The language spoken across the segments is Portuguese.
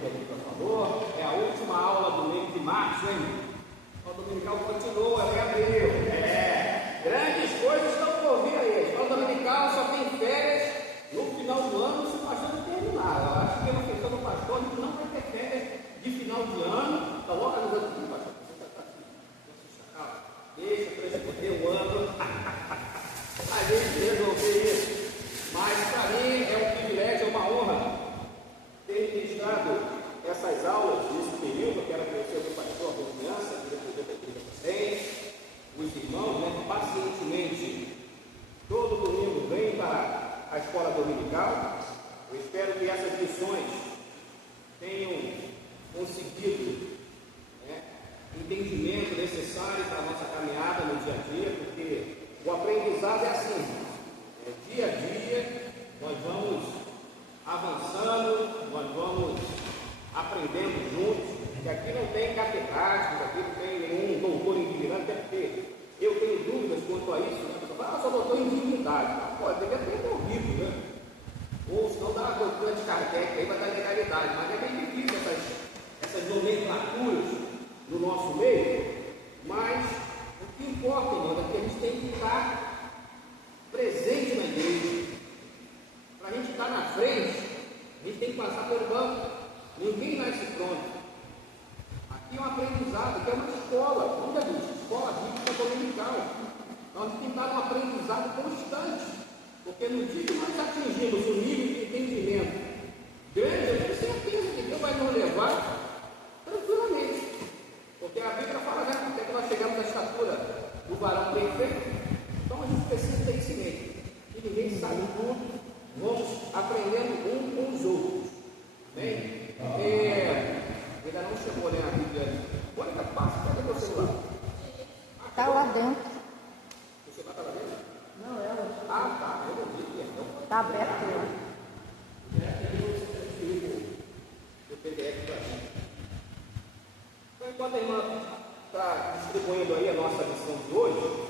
Felipe já falou, é a última aula do mês de março, hein? O dominical continua, né, abril? Grandes coisas estão por vir aí. A escola dominical só tem férias no final do ano se o pastor não terminar. Eu acho que é uma questão do pastor, a gente não vai ter férias de final de ano. Está localizando aqui, pastor. Você está aqui. Deixa para escolher o ano. A gente resolver isso. Mas para mim é um privilégio, é uma honra ter ministrado essas aulas nesse período. Eu quero agradecer ao pastor, a confiança, a diretoria da igreja também, os irmãos, né, pacientemente, todo domingo vem para a escola dominical. Eu espero que essas lições tenham conseguido, né, entendimento necessário para a nossa caminhada no dia a dia, porque o aprendizado é assim. Dia a dia nós vamos avançando, nós vamos aprendendo juntos, que aqui não tem catedráticos, aqui não tem nenhum doutor em dignidade, até porque eu tenho dúvidas quanto a isso, né? A pessoa fala, sou doutor em dignidade, devia ter morrido, né? Ou senão dá uma doutrina de Kardec, aí vai dar legalidade, mas é bem difícil essas nomenclaturas no nosso meio, mas o que importa, irmão, é que a gente tem que estar presente na igreja. Para a gente estar na frente, a gente tem que passar pelo banco. Ninguém nasce pronto. Aqui é um aprendizado, aqui é uma escola. Onde a gente? Escola bíblica dominical. Então a gente tem que estar num aprendizado constante. Porque no dia que nós atingimos o nível de entendimento grande, eu tenho certeza que Deus vai nos levar tranquilamente. Porque a Bíblia fala, né, até que nós chegamos à estatura do varão perfeito. Então a gente precisa ter isso mesmo, que ninguém sabe tudo, vamos aprendendo um com os outros. Amém? Ainda não chegou, né, a Bíblia. Mônica, passa, cadê o celular? Está lá dentro. O celular está lá dentro? Não, ela. Ah, tá, eu não vi. Está aberto lá. O PDF para mim. Então, enquanto a irmã está distribuindo aí a nossa lição de hoje,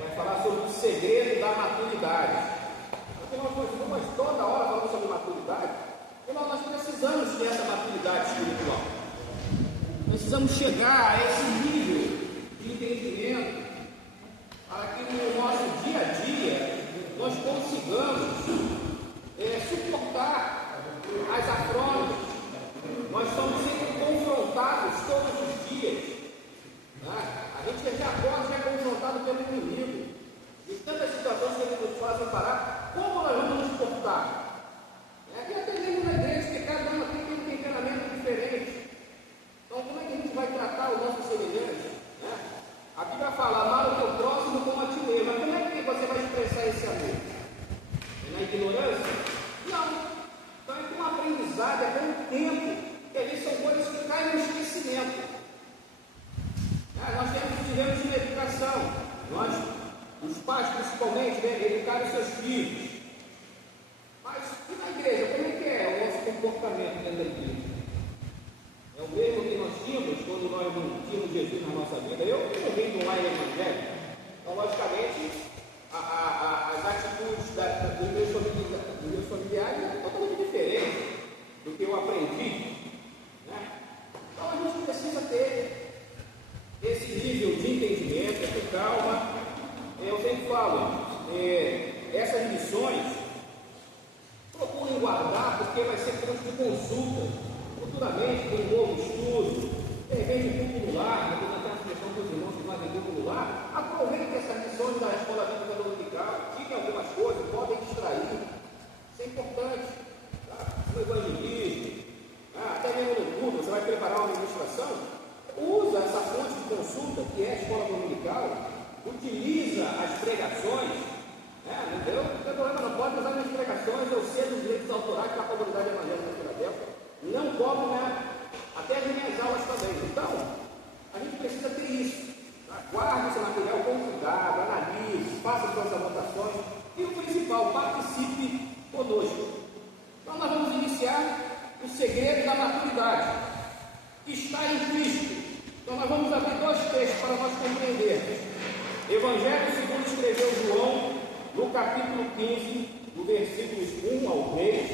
vai falar sobre o segredo da maturidade. Porque nós estamos toda hora falando sobre maturidade, e nós precisamos ter essa maturidade espiritual. Precisamos chegar a esse nível de entendimento para que no nosso dia a dia nós consigamos suportar as afrontas. Nós somos sempre confrontados todos os dias. A gente já acorda, já é confrontado pelo inimigo. E tantas situações que ele nos fazem parar, como nós vamos nos portar? E até mesmo na igreja, que cada uma tem um temperamento diferente. Então, como é que a gente vai tratar o nosso semelhante? A Bíblia fala, amar o teu próximo como a ti mesmo. Mas como é que você vai expressar esse amor? É na ignorância? Não. Então, é com um aprendizado, é com um tempo, que às vezes são coisas que caem no esquecimento. Nós tivemos uma educação, nós, os pais principalmente, educaram seus filhos. Mas e na igreja, como é que é o nosso comportamento dentro da igreja? É o mesmo que nós tínhamos quando nós não tínhamos Jesus na nossa vida. Eu venho do lar evangélico, então logicamente as atitudes dos meus familiares são totalmente diferentes do que eu aprendi. Então a gente precisa ter esse nível de entendimento, com calma. Eu sempre falo, essas lições procurem guardar, porque vai ser ponto de consulta futuramente, com um novo estudo, de repente um culto no lar, depois até a sugestão dos irmãos que fazem culto no lar. Aproveite essas lições da escola bíblica dominical, tirem algumas coisas, podem distrair. Isso é importante. No evangelismo, até mesmo no culto, você vai preparar uma administração. Usa essa fonte de consulta que é a escola dominical, utiliza as pregações, não tem problema, não pode usar as pregações, eu sei dos direitos autorais para a comunidade evangélica de Filadélfia, não cobro, até as minhas aulas também. Então, a gente precisa ter isso. Guarde esse material com cuidado, analise, faça suas anotações e o principal, participe conosco. Então, nós vamos iniciar o segredo da maturidade, que está em Cristo. Então nós vamos abrir dois textos para nós compreendermos. Evangelho segundo escreveu João, no capítulo 15, do versículos 1 ao 3,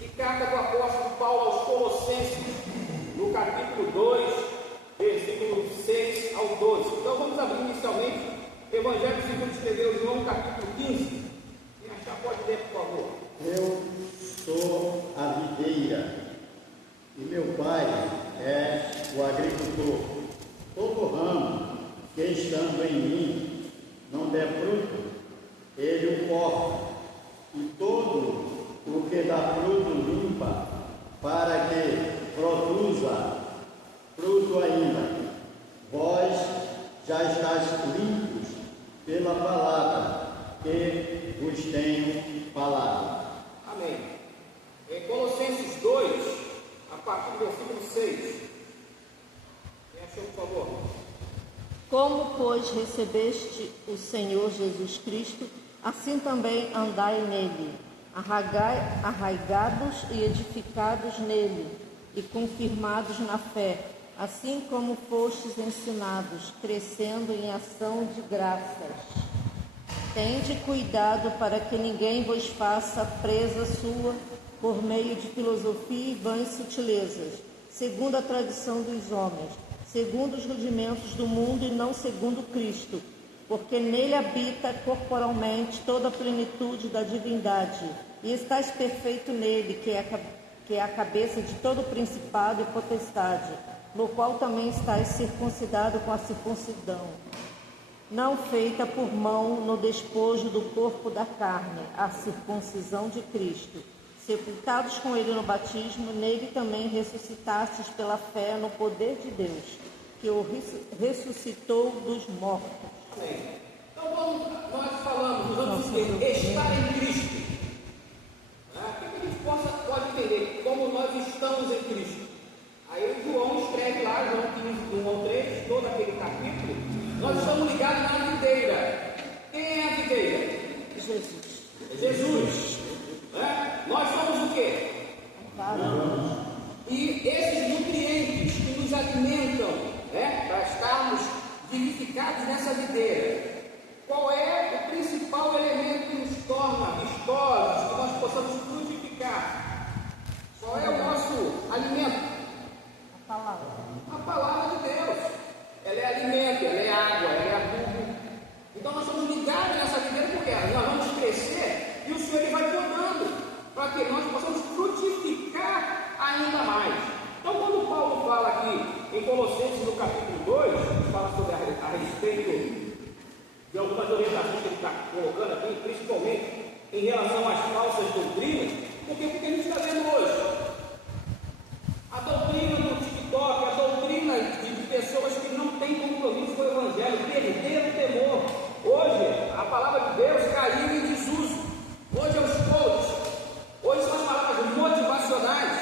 e carta do apóstolo capítulo 2, versículo 6 ao 12. Então vamos abrir inicialmente Evangelho segundo escreveu João, capítulo 15. Quem achar pode ler, por favor. Eu sou a videira, e meu pai é o agricultor. Todo ramo que estando em mim não der fruto, ele o corta, e todo o que dá fruto limpa, para que produza fruto ainda. Vós já estáis limpos pela palavra que vos tenho falado. Amém. Em Colossenses 2, a partir do versículo 6. Quem achou, por favor? Como, pois, recebeste o Senhor Jesus Cristo, assim também andai nele, arraigados e edificados nele, e confirmados na fé, assim como fostes ensinados, crescendo em ação de graças. Tende cuidado para que ninguém vos faça presa sua por meio de filosofia e vãs sutilezas, segundo a tradição dos homens, segundo os rudimentos do mundo e não segundo Cristo, porque nele habita corporalmente toda a plenitude da divindade, e estais perfeito nele, que é a cabeça de todo principado e potestade, no qual também estais circuncidado com a circuncidão, não feita por mão no despojo do corpo da carne, a circuncisão de Cristo, sepultados com ele no batismo, nele também ressuscitastes pela fé no poder de Deus, que o ressuscitou dos mortos. Amém. Então, quando nós falamos, vamos dizer, estar em Cristo, né? O que a gente pode entender? Como nós estamos em Cristo. Aí João escreve lá, João 15, 1 ao 3, todo aquele capítulo. Nós estamos ligados na videira. Quem é a videira? Jesus. Jesus. Né? Nós somos o quê? E esses nutrientes que nos alimentam, né, para estarmos vivificados nessa videira, qual é o principal elemento que nos torna vistosos, que nós possamos frutificar? Qual é o nosso alimento? A palavra. A palavra de Deus. Ela é alimento, ela é água, ela é adubo. Então nós somos ligados nessa videira porque nós vamos crescer e o Senhor ele vai podando para que nós possamos frutificar ainda mais. Então quando Paulo fala aqui em Colossenses no capítulo 2, fala sobre a respeito de algumas orientações que ele está colocando aqui, principalmente em relação às falsas doutrinas, porque a gente está vendo hoje a doutrina do TikTok, a doutrina de pessoas que não têm compromisso com o Evangelho, perderam o temor. Hoje, a palavra de Deus caiu em desuso. Hoje é os coaches, hoje são as palavras motivacionais,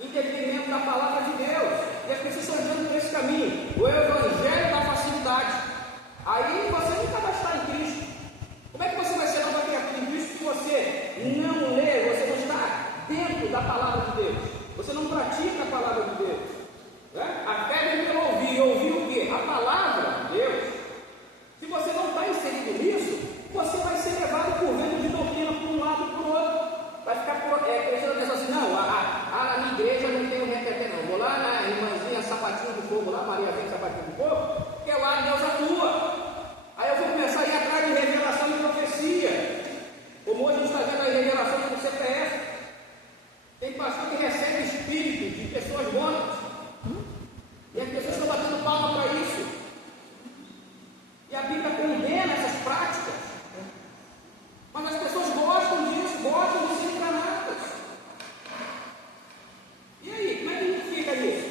em detrimento da palavra de Deus. E as pessoas estão andando por esse caminho, o Evangelho da facilidade. Aí você nunca vai estar em Cristo. Como é que você vai ser nova criatura em Cristo se você não lê, você não está dentro da palavra de Deus? Você não pratica a palavra de Deus, né? A fé vem pelo ouvir, e ouvir o quê? A palavra de Deus. Se você não está inserido nisso, você vai ser levado por vento de doutrina para um lado e para o outro. Vai ficar pensando assim, não, na minha igreja não tem o reteté não. Vou lá na irmãzinha Sapatinho do Fogo, lá, Maria vem Sapatinho do Fogo, porque lá Deus atua. Aí eu vou começar a ir atrás de revelação e profecia. Como hoje a gente está vendo a revelação do CPF. Tem pastor que recebe espírito de pessoas mortas. E as pessoas estão batendo palma para isso. E a Bíblia condena essas práticas. Mas as pessoas gostam disso, gostam de ser enganadas. E aí, como é que a gente fica nisso?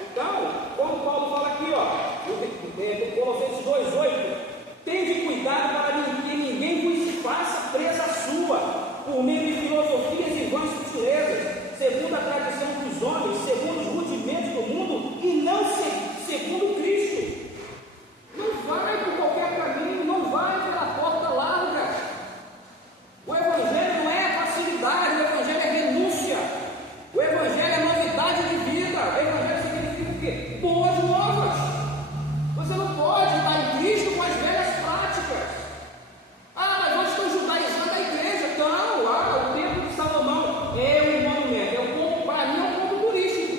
Então, como Paulo fala aqui, no Colossenses 2,8, tende cuidado para que ninguém vos faça presa sua, por meio de filosofias e vãs sutilezas, segundo a tradição dos homens, segundo os rudimentos do mundo, e não segundo Cristo. Não vai por qualquer caminho, não vai pela porta larga. O Evangelho não é facilidade, o Evangelho é renúncia, o Evangelho é novidade de vida, o Evangelho significa o quê? Boas novas. Você não pode estar em Cristo com as velhas práticas. Mas nós estamos judaizando a igreja. Então, o templo de Salomão é um monumento, para mim é um ponto turístico.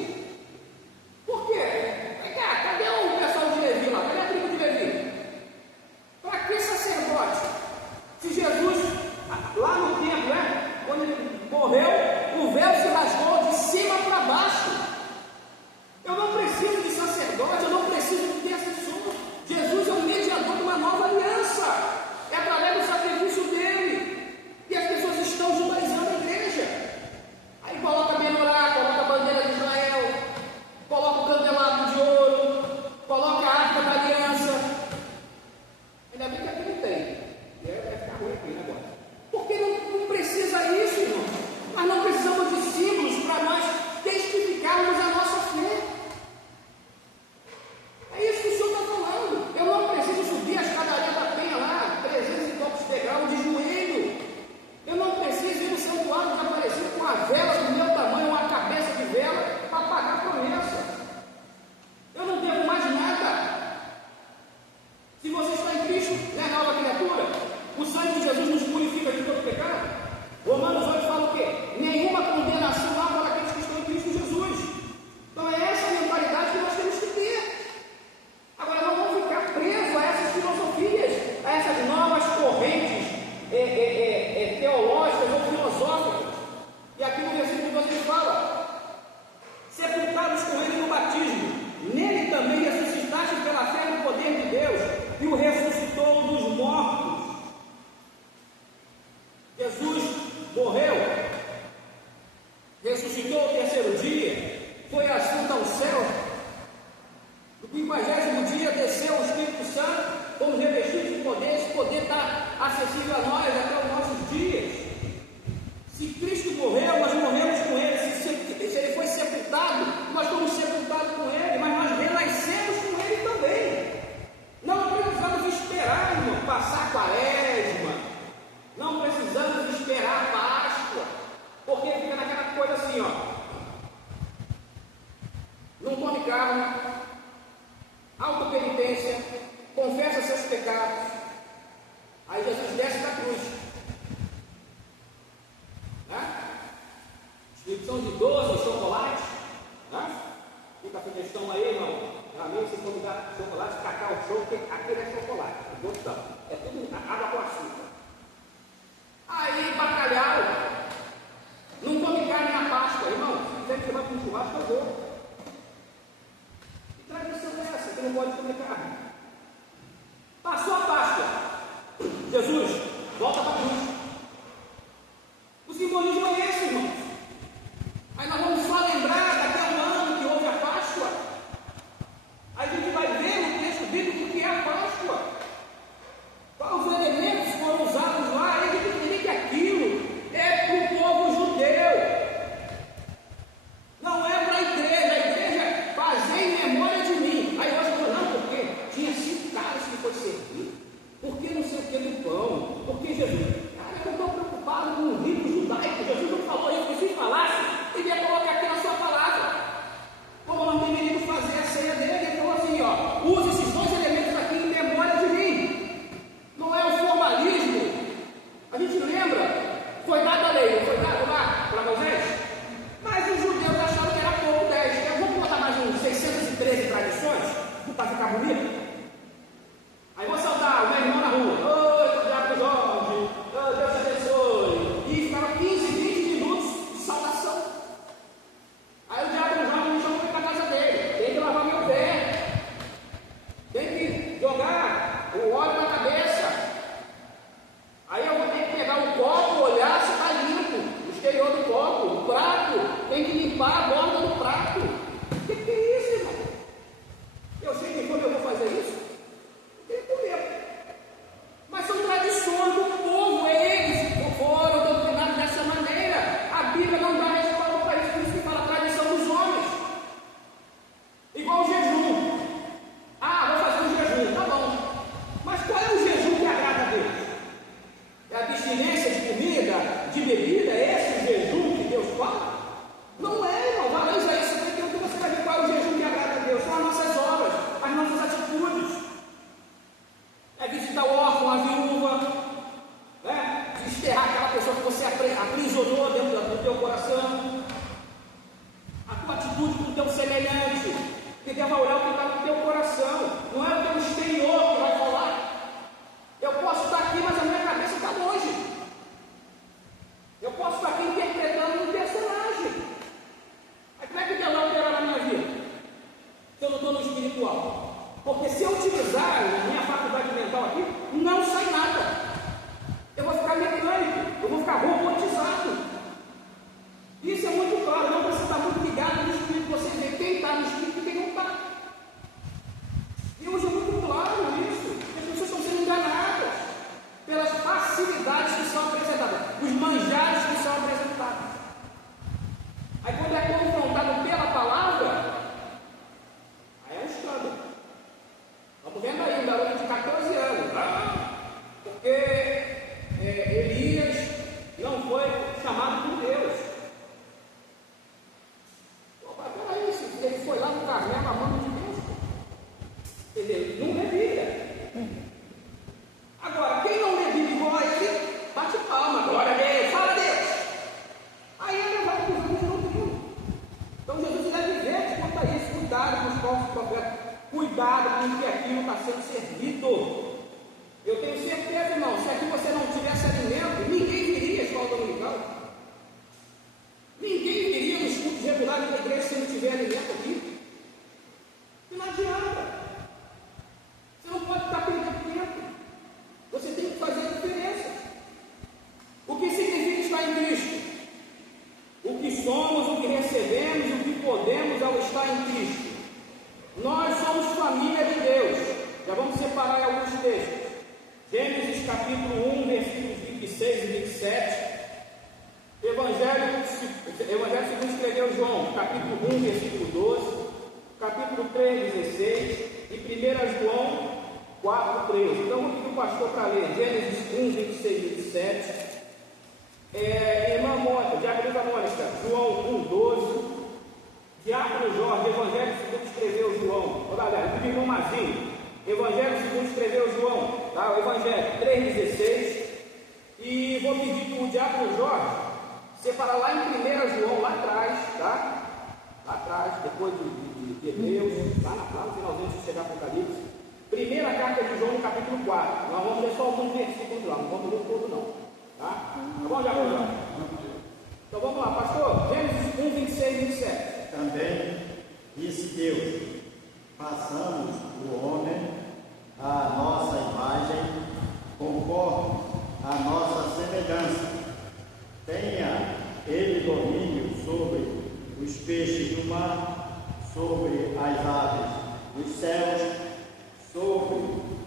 acessível a nós até os nossos dias. Se Cristo morreu, nós morremos com Ele. Se Ele foi sepultado, nós fomos sepultados com Ele, mas nós renascemos com Ele também. Não precisamos esperar, irmão, passar a Quaresma. Não precisamos esperar a Páscoa, porque fica naquela coisa assim, ó. Não come carne, autopenitência, confessa seus pecados. Aí Jesus desce da cruz, né? Descrição de doce, chocolate, né? Fica a sugestão aí, irmão. Realmente, se for dar chocolate, cacau show, porque aquele é chocolate, os outros não. É tudo água com açúcar. Aí, bacalhau, não come carne na Páscoa, irmão. Se quiser que você vá para um churrasco, eu vou. Que tradição é essa? Que não pode comer carne. Passou a Páscoa, Jesus volta para a cruz. O simbolismo é esse, irmão. Aí nós vamos só lembrar daqui a um ano que houve a Páscoa. Aí a gente vai ver no texto bíblico o que é a Páscoa. Quais os elementos foram usados lá. Aí a gente entende que aquilo é para o povo judeu. Não é para a igreja. A igreja fazia em memória de mim. Aí hoje eu falo, não, porque tinha 5 caras que foi servir. Por que não sei o que do pão? Porque Jesus, cara, eu estou preocupado com o rito judaico. Jesus não falou isso, que se falasse, ele ia colocar aqui na sua palavra. Como nós deveríamos fazer a ceia dele, ele falou assim, ó, use esses 2 elementos aqui em memória de mim. Não é o formalismo. A gente lembra, foi dada a lei, foi dado lá para Moisés, mas os judeus acharam que era pouco 10. Eu vou botar mais uns 613 tradições, para ficar bonito. Aí vou saudar o meu irmão na rua. Oi, diabo Jorge. Oh, Deus te abençoe. E ficava 15, 20 minutos de saudação. Aí o diabo Jorge me chamou para a casa dele. Tem que lavar meu pé. Tem que jogar o óleo na cabeça. Aí eu vou ter que pegar o copo, olhar se está limpo. O exterior do copo, o prato. Tem que limpar a borda do prato. O que é isso, irmão? Eu sei que quando eu vou fazer isso, mas são tradições do povo, eles foram doutrinados dessa maneira. A Bíblia não dá resposta para isso, por isso que fala a tradição dos homens. Igual o jejum. Ah, vou fazer um jejum, tá bom. Mas qual é o jejum que agrada a Deus? É a abstinência de comida, de bebida? É esse o jejum que Deus fala? Não é, irmão. Vai lá, Isaías 51, que você vai ver qual é o jejum que agrada a Deus. São as nossas obras, as nossas atitudes. É visitar o órfão, a viúva, né? Desterrar aquela pessoa que você aprisionou dentro do teu coração. A tua atitude com o teu semelhante, que deve olhar o que está no teu coração. Não é o teu exterior que vai falar. Eu posso estar aqui, mas a minha cabeça está longe. Eu posso estar aqui interpretando um personagem. Mas como é que Deus vai operar na minha vida? Se eu não estou no espiritual. Porque se eu utilizar a minha faculdade mental aqui, não sai nada. Eu vou ficar mecânico, eu vou ficar robotizado. Isso é muito claro, não precisa estar muito ligado no espírito, você vê quem está no espírito e quem não está. Deus é muito claro nisso. As pessoas estão sendo enganadas pelas facilidades que são apresentadas, os manjares que são apresentados. Aí quando é confrontado pela palavra, aí é um escândalo. Estamos vendo aí um garoto de 14 anos, porque Elias não foi chamado por Deus. Opa, peraí, ele foi lá no Carmelo a mão de Deus. Entendeu? Não lê Bíblia. Agora, quem não lê Bíblia igual a ele, bate palma, glória a Deus, fala a Deus. Aí ele vai para os anos de doutrina. Então Jesus deve ver quanto a isso, cuidado com os falsos profetas. Cuidado com que aquilo está sendo servido. Eu tenho certeza, irmão, se aqui você não tivesse alimento, ninguém viria à escola dominical. Ninguém viria nos cultos regulares da igreja se não tiver alimento aqui. E não adianta. Você não pode estar perdendo tempo. Você tem que fazer a diferença. O que significa estar em Cristo? O que somos, o que recebemos e o que podemos ao estar em Cristo. Nós somos família de Deus. Já vamos separar alguns textos. Gênesis capítulo 1, versículos 26 e 27. Evangelho segundo escreveu João, capítulo 1, versículo 12. Capítulo 3, 16. E 1 João 4, 13. Então, vou pedir o pastor para ler Gênesis 1, 26 e 27. Irmã Mônica, Diaconisa Mônica, João 1, 12. Diácono Jorge, Evangelho segundo escreveu João. Ô galera, o irmão Mazinho, Evangelho segundo escreveu João, tá? O Evangelho 3,16. E vou pedir para o Diácono Jorge separar lá em 1 João, lá atrás, tá? Lá atrás, depois de Hebreus, lá no finalzinho de chegar para o Apocalipse. Primeira carta de João, no capítulo 4. Nós vamos ler só alguns versículos lá, não vamos ler todo não, tá? Tá bom, Diácono Jorge? Então vamos lá, pastor. Gênesis 1, 26 e 27. Também disse Deus: façamos o homem à nossa imagem, conforme a nossa semelhança. Tenha ele domínio sobre os peixes do mar, sobre as aves dos céus, sobre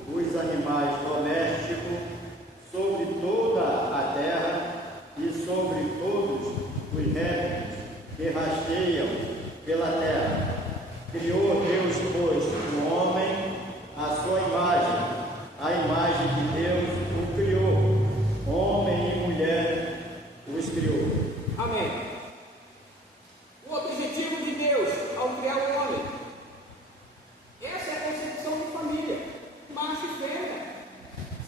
os animais domésticos, sobre toda a terra e sobre todos os répteis que rasteiam pela terra. Criou Deus, pois, o homem à sua imagem. A imagem de Deus o criou. Homem e mulher os criou. Amém. O objetivo de Deus ao criar o homem. Essa é a concepção de família. Macho e fêmea.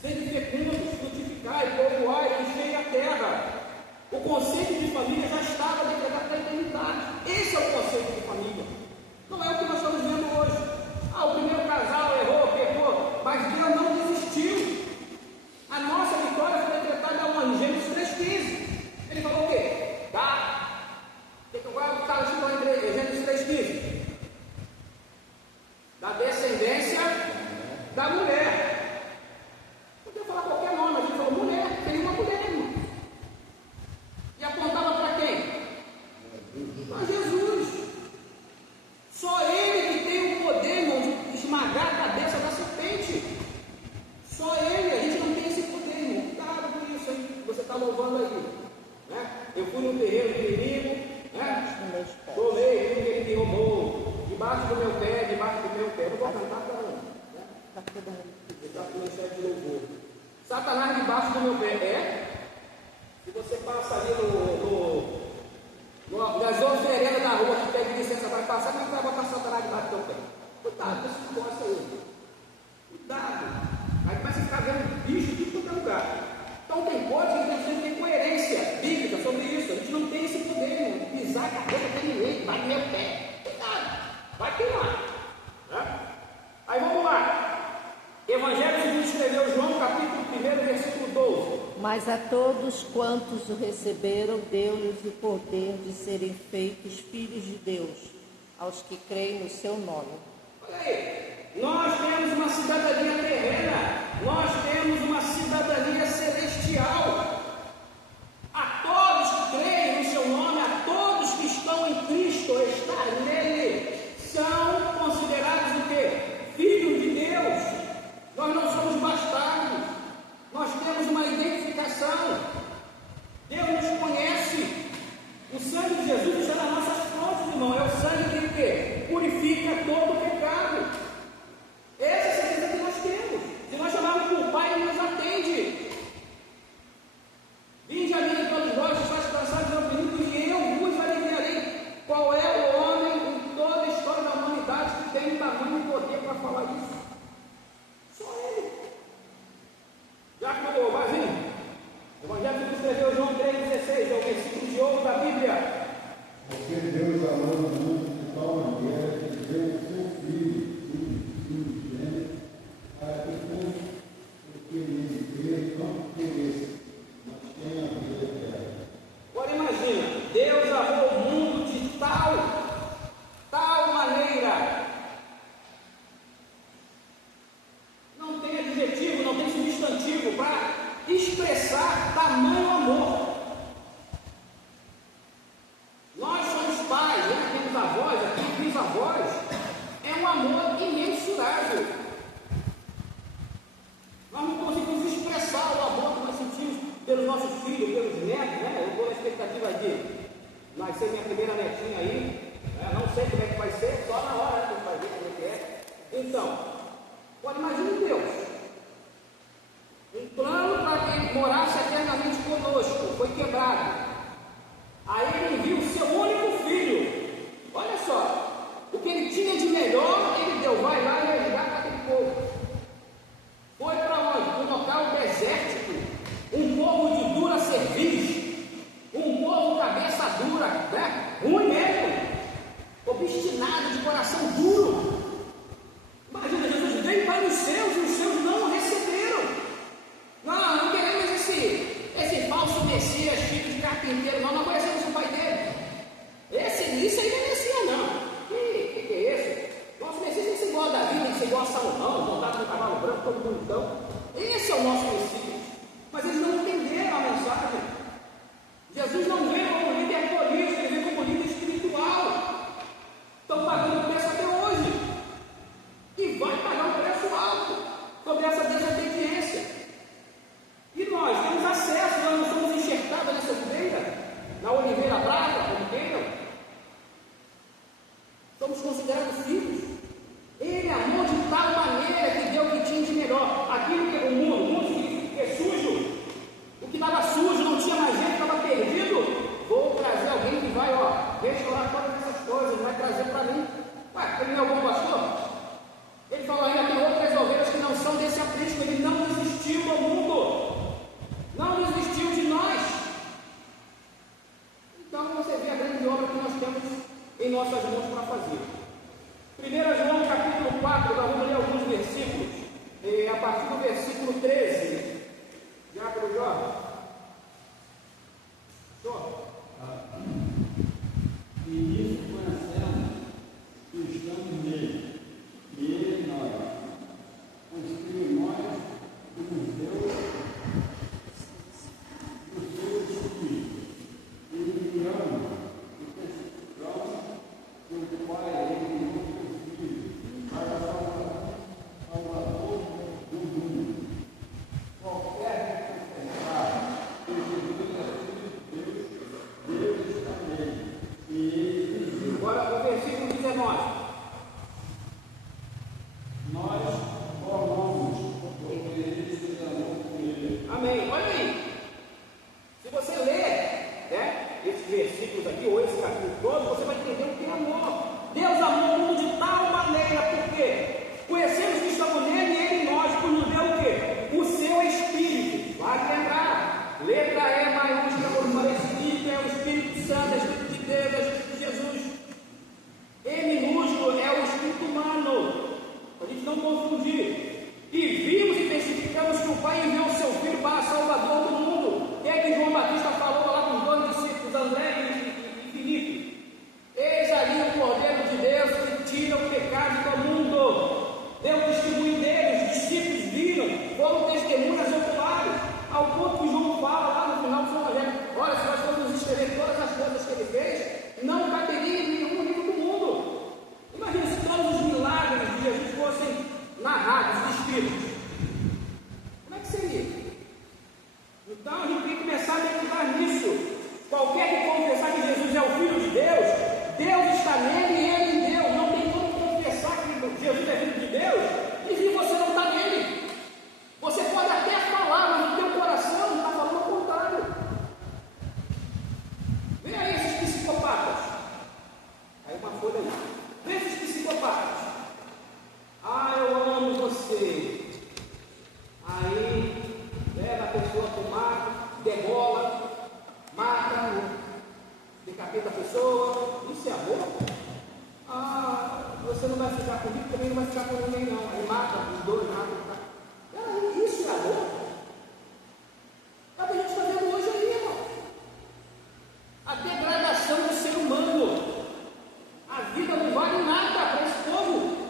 Sede fecundos, frutificai, povoai, enchei a terra. O conceito de família já estava decretado da eternidade. Esse é o conceito de família. Não é o que nós estamos vendo hoje. O primeiro casal errou, pecou, mas Deus não desistiu. A nossa vitória foi decretada em Gênesis 3,15. Ele falou o quê? O que agora está escrito em Gênesis 3,15? Da descendência da mulher. Podia falar qualquer nome, mas ele falou mulher, tem uma mulher, irmão. E apontava para quem? Para Jesus. Só ele que tem o poder, irmão, de esmagar a cabeça da serpente. Só ele, a gente não tem esse poder, irmão. Cuidado com isso, hein? Você está louvando aí. Né? Eu fui no terreiro do inimigo, né? Colei tudo que ele me roubou. Debaixo do meu pé, debaixo do meu pé. Eu não vou cantar para não. Está tudo cheio de louvor. Satanás debaixo do meu pé. Se você passa ali nas oferendas da rua que pede licença para passar, como é que vai botar Satanás debaixo do teu pé? Cuidado com esse negócio aí. Cuidado. Aí começa a ficar vendo bicho de todo lugar. Então tem coisas que a gente precisa ter coerência bíblica sobre isso. A gente não tem esse poder de pisar a cabeça de ninguém, vai no meu pé. Cuidado. Vai queimar. Né? Aí vamos lá. Evangelho segundo escreveu João, capítulo 1, versículo 12. Mas a todos quantos o receberam, deu-lhes o poder de serem feitos filhos de Deus, aos que creem no seu nome. Olha aí, nós temos uma cidadania terrena, nós temos uma cidadania celestial. A todos que creem no seu nome, a todos que estão em Cristo, estar nele, são considerados o quê? Filhos de Deus. Nós não somos bastardos, nós temos uma identificação. Deus nos conhece. O sangue de Jesus está nas nossas fontes, irmão. É o sangue que purifica todo o pecado. Essa é a certeza que nós temos. Se nós chamarmos por Pai, Ele nos atende. Vinde a mim todos vós, que estáis cansados e oprimidos, e eu vos aliviarei. Qual é o homem em toda a história da humanidade que tem tamanho e poder para falar isso? Só ele. Já que o Mazinho, o Evangelho que escreveu João 3,16, é o versículo de ouro da Bíblia. Porque Deus amou o mundo de tal maneira que deu o seu Filho unigênito, para que todos os que nele crêem não pereçam, mas tenham a vida eterna. Agora imagina, Deus amou o mundo de tal maneira. Não tem adjetivo, não tem substantivo para expressar tamanho amor. Nós somos pais, né? Temos avós, aqui bisavós. É um amor imensurável. Nós não conseguimos nascer minha primeira netinha aí, né? Não sei como é que vai ser, só na hora que a gente vai ver como é que é. Então, agora imagine Deus, um plano para que ele morasse eternamente conosco, foi quebrado. Aí ele enviou o seu único filho. Olha só, o que ele tinha de melhor, ele deu, vai lá e resgata aquele povo. Foi para onde? Para um local desértico, um povo de dura cerviz, um povo cabeça dura, né? Ruim mesmo, obstinado, de coração duro. Imagina, Jesus veio para os seus e os seus não o receberam. Não queremos esse falso Messias, filho de carpinteiro, não conhecemos o pai dele. Isso aí não é Messias, não. Que é esse? Nosso Messias tem que ser igual a Davi, tem que ser igual a Salomão, montado no cavalo branco, todo bonitão. Esse é o nosso Messias. Mas eles não entenderam a mensagem. Jesus não veio como líder político, ele veio como líder espiritual. Estão pagando o preço até hoje. E vai pagar um preço alto sobre essa desobediência. E nós temos acesso, nós não somos enxertados nessa videira, na oliveira brava, como queiram. Somos considerados filhos. Ele amou de tal maneira que deu o que tinha de melhor. Aquilo que o mundo significa que é sujo. O que estava sujo, não tinha mais jeito, estava perdido. Vou trazer alguém que vai, restaurar todas essas coisas, vai trazer para mim. Ué, ele não é algum pastor? Ele falou ainda, tem outras ovelhas que não são desse aprisco. Ele não desistiu do mundo. Não desistiu de nós. Então você vê a grande obra que nós temos em nossas mãos para fazer. 1 João capítulo 4, nós vamos ler alguns versículos, a partir do versículo 13. Diácono Jorge. E nisso conhecemos que estamos nele, e ele em nós, os que nós nos deu o seu Espírito, e ele ama e testificamos pelo qual ele enviou o seu Filho para Salvador do mundo. Qualquer que pensar que Jesus é Filho de Deus, Deus está nele, e ele enviou. Agora o versículo 19. Nós formamos porque ele se amou por ele. Amém. Olha aí. Se você ler, né, esses versículos aqui, ou esse capítulo todo, você vai entender o que é amor. Deus amou o mundo de tal maneira, porque conhecemos que estamos nele e ele em nós, por nos deu o quê? O seu Espírito. Vai lembrar. Letra E maiúscula, por parecido, é o Espírito Santo, é o Espírito de Deus, é o Espírito de Jesus. E minúsculo é o Espírito humano. A gente não confundir. E vimos e testificamos que o Pai enviou o seu Filho para Salvador do mundo. É que João Batista falou lá com os dois discípulos, André e Filipe. Eis ali o Cordeiro de Deus que tira o pecado do mundo. Deu testemunho dele, os discípulos viram, foram testemunhas oculares, ao ponto que João fala lá no final do seu evangelho: olha, se nós formos escrever todas as coisas que ele fez, não caberia em nenhum livro do mundo. Imagina se todos os milagres de Jesus fossem narrados, descritos. Como é que seria? Então a gente tem que começar a meditar nisso. Qualquer que confessar que Jesus é o Filho de Deus, Deus está nele e ele em Deus. Não tem como confessar que Jesus é Filho de Deus e você não está nele. Você pode até falar, mas no teu coração está falando o contrário. Vem aí esses psicopatas. Aí uma folha aí. Vem esses psicopatas. Eu amo você. Aí leva a pessoa para o mato, degola, mata, decapita a pessoa. Isso é amor? Você não vai ficar comigo, também não vai ficar com ninguém não. Aí mata os dois, mata. Isso é amor? Mas a gente está vendo hoje aí, irmão. A degradação do ser humano. A vida não vale nada para esse povo.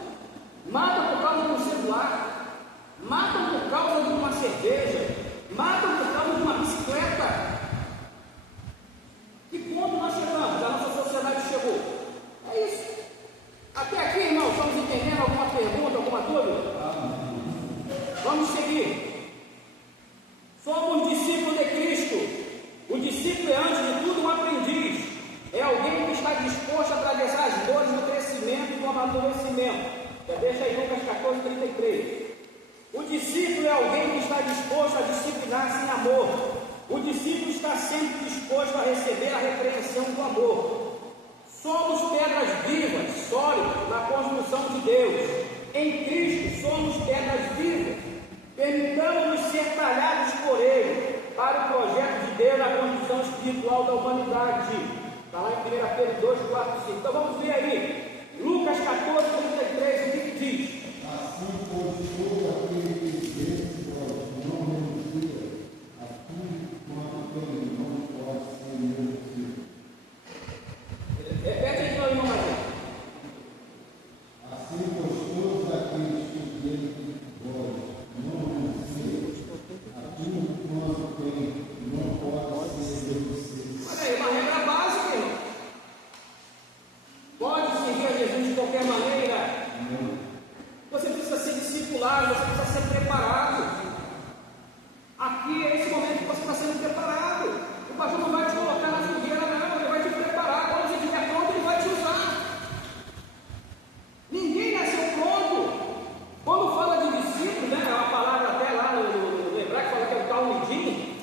Matam por causa de um celular, matam por causa de uma cerveja, matam por causa de uma bicicleta. Que ponto nós chegamos? A nossa sociedade chegou. É isso. Até aqui, irmão, estamos entendendo alguma pergunta, alguma dúvida? amadurecimento. Já deixa aí Lucas 14, 33. O discípulo é alguém que está disposto a disciplinar-se em amor. O discípulo está sempre disposto a receber a repreensão do amor. Somos pedras vivas, sólidas, na construção de Deus. Em Cristo somos pedras vivas. Permitamos-nos ser talhados por Ele para o projeto de Deus na condição espiritual da humanidade. Está lá em 1 Pedro 2, 4, 5. Então vamos ver aí. Lucas 14, 33, o que diz? Assim, pois, todo aquele que desse pode não renuncia a tudo quanto tem, não pode ser renunciado. Repete aí de novo, irmão Maria. Assim, pois, todos aqueles que dele pode não renuncia a tudo quanto tem, não pode ser renunciado. Olha aí, uma regra básica, irmão. Pode seguir a Jesus de qualquer maneira. Você precisa ser discipulado, você precisa ser preparado. Aqui é esse momento que você está sendo preparado. O pastor não vai te colocar na fogueira, não, ele vai te preparar. Quando você estiver pronto, ele vai te usar. Ninguém nasceu pronto. Quando fala de discípulo, né, é uma palavra até lá no hebraico, fala que é o talmidim.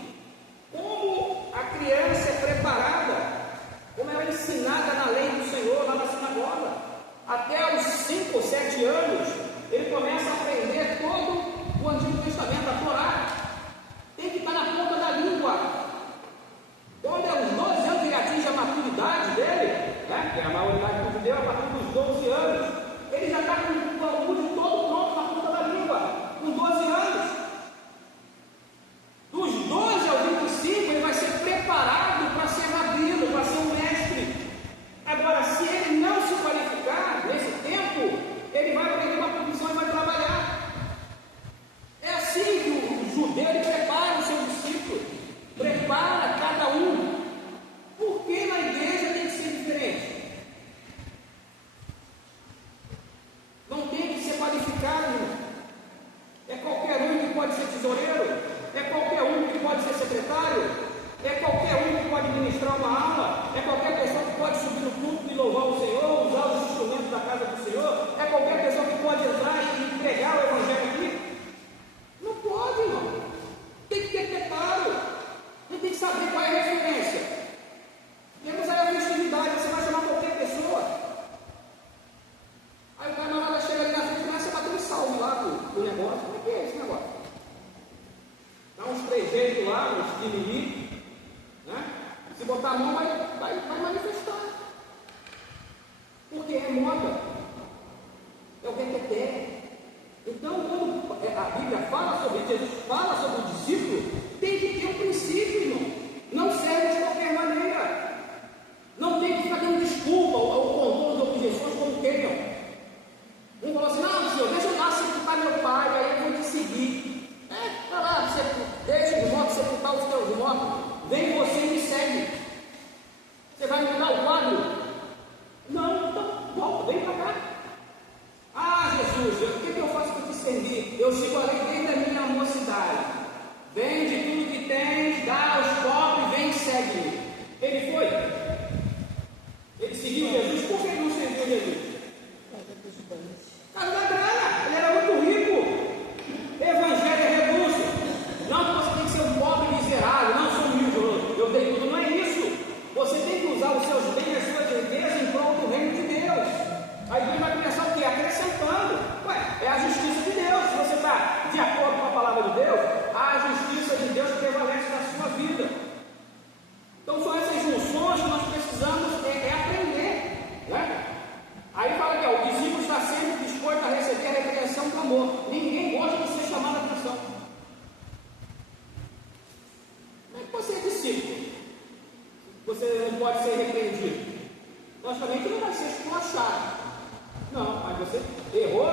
Como a criança é preparada, como ela é ensinada na lei do Senhor, lá na sinagoga. Até os 5 ou 7 anos, ele começa a aprender todo o Antigo Testamento, a Torá. Tem que estar na ponta da língua. Quando é os 12 anos que ele atinge a maturidade dele, né, que é a maioridade do judeu, a partir dos 12 anos, ele já está com o uso todo pronto na ponta da língua, com 12 anos. Dos 12 ao 25, ele vai ser preparado para ser rabino, para ser um mestre. Agora, se ele não se qualificar nesse tempo, ele vai aprender uma profissão e vai trabalhar. É assim que o judeu ele prepara o seu discípulo, prepara cada um. Por que na igreja tem que ser diferente? Não tem que ser qualificado, irmão. É qualquer um que pode ser tesoureiro, é qualquer um que pode ser secretário, é qualquer um que pode ministrar uma aula, é qualquer pessoa que pode subir no púlpito e louvar o Senhor, usar os instrumentos da casa do Senhor, é qualquer pessoa que pode entrar e pregar o Evangelho aqui. Não pode, irmão. Tem que ter preparo. A gente tem que saber qual é a referência. Temos aí a festividade, você vai chamar qualquer pessoa. Aí o camarada chega ali na frente e começa a bater um salve lá do negócio. Como é que é esse negócio? Dá uns trejeitos lá, uns timimi, né? Se botar a mão, vai manifestar. Porque é moda. É o requeté. Então, quando a Bíblia fala sobre Jesus, fala sobre o discípulo, tem que ter um princípio, irmão. Não serve de qualquer maneira. Não tem que ficar dando desculpa ou contando de objeções como queiram. Um falou assim: não, senhor, deixa eu lá sepultar meu pai, aí eu vou te seguir. Vai lá, você deixa os mortos sepultar os teus mortos. Vem você e me segue. Você vai mudar o quadro? Não, então volta, vem para cá. Ah, Jesus, o que eu faço para te servir? Eu sigo a lei desde a minha mocidade. Vende tudo que tens, dá aos pobres, vem e segue-me. Ele foi? Ele seguiu Jesus? Por que ele não seguiu Jesus? Por causa da grana, ele era muito rico. Evangelho é recurso. Não que você tem que ser um pobre miserável, não sou humilde, eu tenho tudo, não é isso. Você tem que usar os seus bens, as suas riquezas em prol do reino de Deus. Aí Deus vai começar o quê? Acrescentando. É a justiça de Deus. Se você está de acordo com a palavra de Deus, a justiça de Deus prevalece na sua vida. Então são essas junções que nós precisamos aprender, né? Aí fala que o discípulo está sempre disposto a receber a repreensão do amor. Ninguém gosta de ser chamado a atenção. Como é que você é discípulo? Você não pode ser repreendido. Logicamente não vai ser esculachado. Não, mas você errou,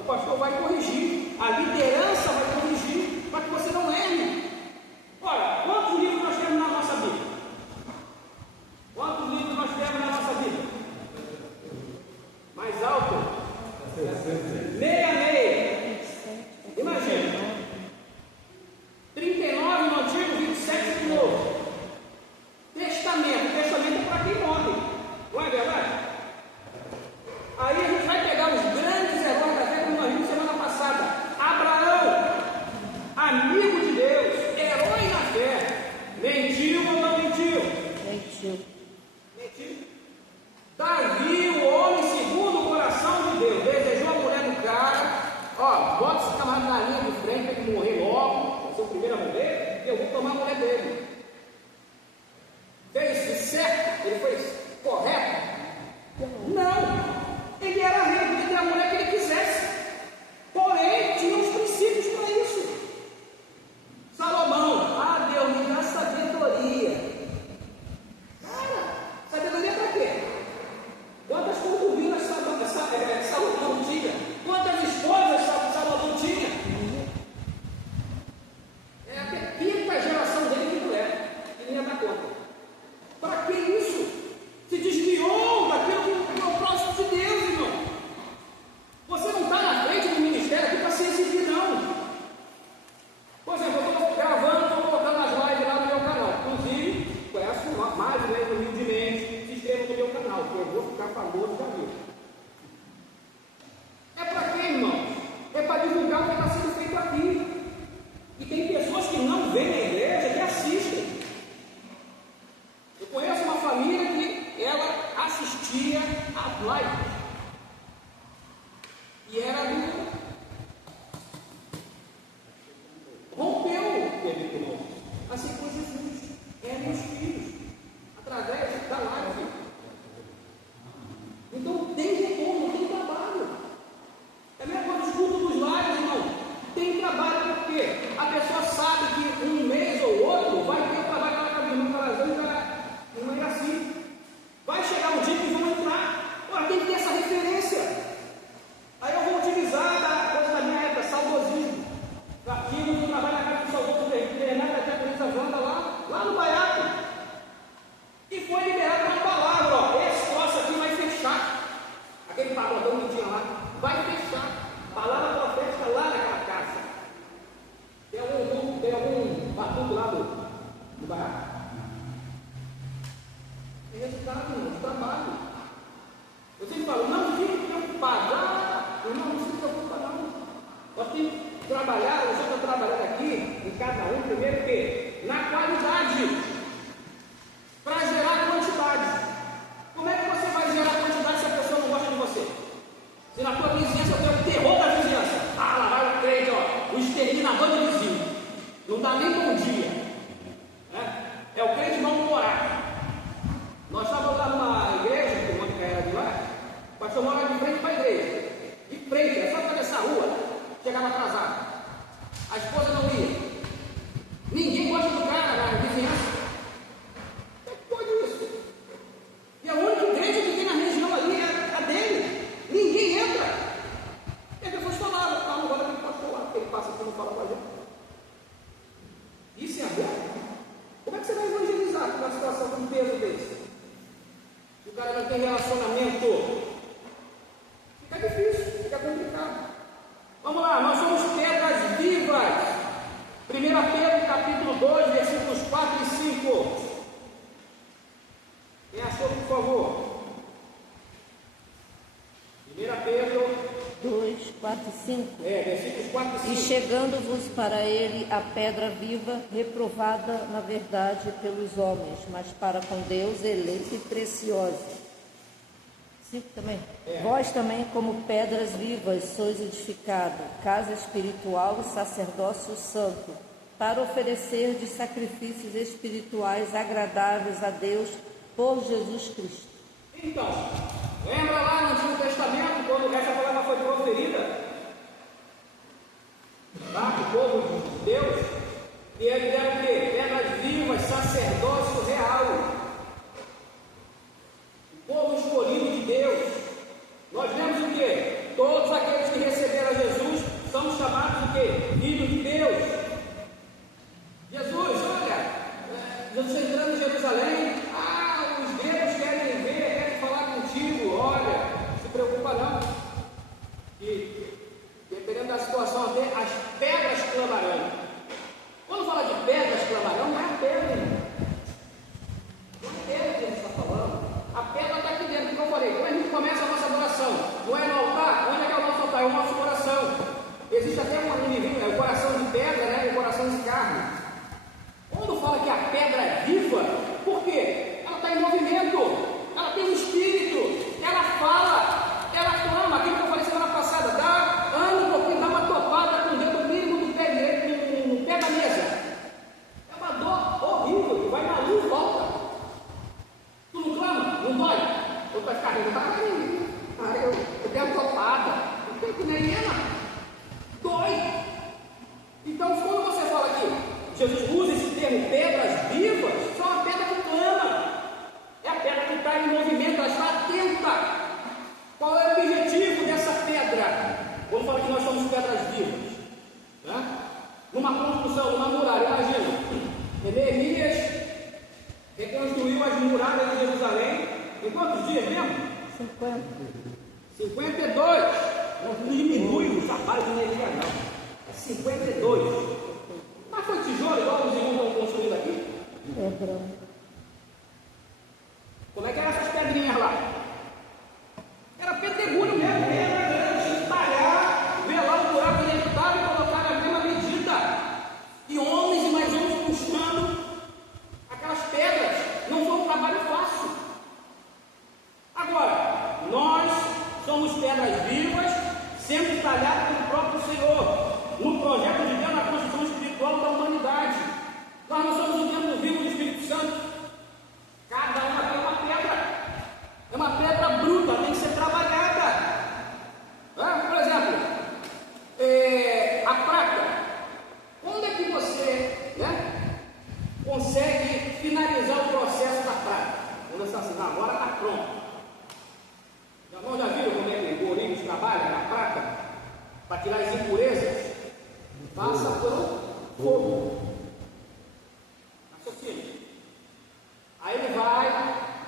o pastor vai corrigir, a liderança vai corrigir, para que você não erre. Ora, quantos livros nós temos na nossa Bíblia? Quantos livros nós temos na nossa Bíblia? Mais alto? Meia. Imagina. 39 no Antigo, 27 no Novo. Testamento é para quem morre. Não é verdade? Aí a gente vai pegar frente, tem que morrer logo, vai ser o primeiro a morrer, e eu vou tomar a mulher dele. Fez certo? Ele fez correto? Não! Ele era rei, podia ter a mulher que ele quisesse. Porém, tinha os princípios para isso. Salomão, Deus, me dá sabedoria. Cara, sabedoria para quê? Quantas concubinas Salomão tinha? Quantas esposas Salomão tinha? É a quinta geração dele de mulher, que nem ia dar conta. Para que isso? Se desviou daquilo que é o próximo de Deus, irmão. Você não está na frente do ministério aqui para se exibir, não. Por exemplo, eu estou gravando, estou colocando as lives lá no meu canal. Inclusive, conhece mais ou menos humildemente, se inscreva no meu canal, que eu vou ficar famoso já viu. É para quê, irmão? É para divulgar o que está sendo feito aqui. E tem pessoas que não vêm na igreja que assistem. Eu conheço uma família que ela assistia às lives. E era do... rompeu o irmão. Assim foi Jesus. Eram os filhos. Através da live. Então tem retorno, tem trabalho. É a mesma coisa dos cultos dos lives, irmão. Tem trabalho porque a pessoa sabe que um mês ou outro vai ter trabalho na caminho, no coração, não é assim. Vai chegar um dia que vão entrar. Ora, tem que ter essa referência. Aí eu vou utilizar a coisa da minha época, saudosismo. Aquilo que trabalha na casa do saudoso Bernardo, até a polícia Wanda lá no Baiaco. E foi liberado uma palavra, esse troço aqui vai fechar. Aquele pagodão que tinha lá, vai fechar. Palavra profética lá naquela casa. Tem algum batuque lá do Baiaco. É resultado, irmão, de trabalho. Eu sempre falo, não fique preocupado. Não se preocupa não. Nós temos que trabalhar, eu já estou trabalhando aqui, em cada um, primeiro o quê? Na qualidade, para gerar quantidade. Como é que você vai gerar quantidade se a pessoa não gosta de você? Se na tua vizinhança tem o terror da vizinhança, lá vai o crente, o exterminador de vizinho, não dá nem bom dia, né? É o crente mal-humorado. Nós estávamos lá numa igreja, que o Mônica era de lá, o pastor mora de frente para a igreja. De frente, é só atravessar a rua, chegava atrasado. A esposa não ia. Ninguém gosta do cara na vizinhança. Como é que pode isso? E a única igreja que tem na região ali é a dele. Ninguém entra. E as pessoas falavam, calma, agora tem pastor lá, porque ele passa aqui e não fala com a gente. Isso é aberto. Como é que você vai evangelizar com uma situação com um peso desse? Se o cara não tem relacionamento, fica difícil, fica complicado. Vamos lá, nós somos pedras vivas. 1 Pedro capítulo 2, versículos 4 e 5. Quem achou, por favor? 1 Pedro 2, 4 e 5. Versículos 4 e 5. E chegando-vos para ele a pedra viva, reprovada na verdade pelos homens, mas para com Deus eleita e preciosa. 5 também. Vós também, como pedras vivas, sois edificado, casa espiritual e sacerdócio santo, para oferecer de sacrifícios espirituais agradáveis a Deus por Jesus Cristo. Então, lembra lá no Antigo Testamento, quando essa palavra foi proferida, tá? O povo de Deus, e ele era o quê? Pedras vivas, sacerdócio real. O povo escolhido de Deus. Nós vemos o quê? Todos aqueles que receberam Jesus são chamados de quê? Filhos de Deus. Jesus, olha, Jesus entrando em Jerusalém, os gregos querem ver, querem falar contigo, olha, não se preocupa não, que dependendo da situação até as pedras clamarão. Quando fala de pedras clamarão, não é a pedra, irmão. Não é a pedra que a gente está falando, a pedra está aqui dentro, como eu falei, quando a gente começa a nossa adoração, não é no altar, onde é que é o nosso altar? É o nosso coração. Existe até um livrinho, o coração de pedra, né, e o coração de carne. Quando fala que a pedra é viva, por quê? vai ficar rindo. Eu quero topada. Não tem que nem hiena. Dói. Então, quando você fala aqui, Jesus usa esse termo pedras vivas, só uma pedra que clama. É a pedra que está em movimento, ela está atenta. Qual é o objetivo dessa pedra? Quando fala que nós somos pedras vivas, né? Numa construção, numa muralha, imagina, Neemias reconstruiu as muralhas de Jerusalém em quantos dias mesmo? 50. 52. Não diminui o trabalho de Neemias, não. É 52. Mas foi tijolo igual os irmãos estão construindo aqui? Pedrão. Como é que eram essas pedrinhas lá? Era pedregulho mesmo, pedra grande, espalhar, ver lá o buraco onde ele estava e colocar na mesma medida. E homens e mais homens puxando aquelas pedras. Não foi um trabalho fácil. Agora, nós somos pedras vivas, sendo talhadas pelo próprio Senhor, no projeto de Deus na construção espiritual da humanidade. Nós não somos o templo vivo do Espírito Santo. Cada uma tem uma pedra. É uma pedra bruta, tem que ser trabalhada. Por exemplo, a prata. Quando é que você consegue finalizar o processo da prata? Quando você está assim, agora está pronto. Já viram como é que o Corinthians trabalha na prata? Para tirar as impurezas? Passa pelo fogo. Raciocínio. Aí ele vai,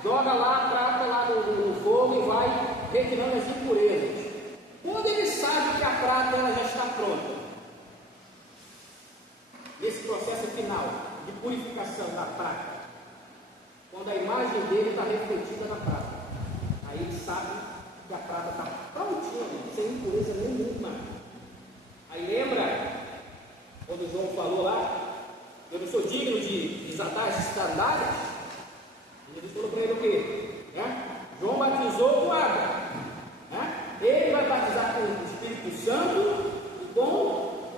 joga lá a prata lá no fogo e vai retirando as impurezas. Quando ele sabe que a prata ela já está pronta, nesse processo final de purificação da prata, quando a imagem dele está refletida na prata, aí ele sabe que a prata está prontinha, sem impureza nenhuma. Aí lembra quando João falou lá, eu não sou digno de desatar as sandálias? Jesus falou para ele o quê? João batizou com água. Ele vai batizar com o Espírito Santo e com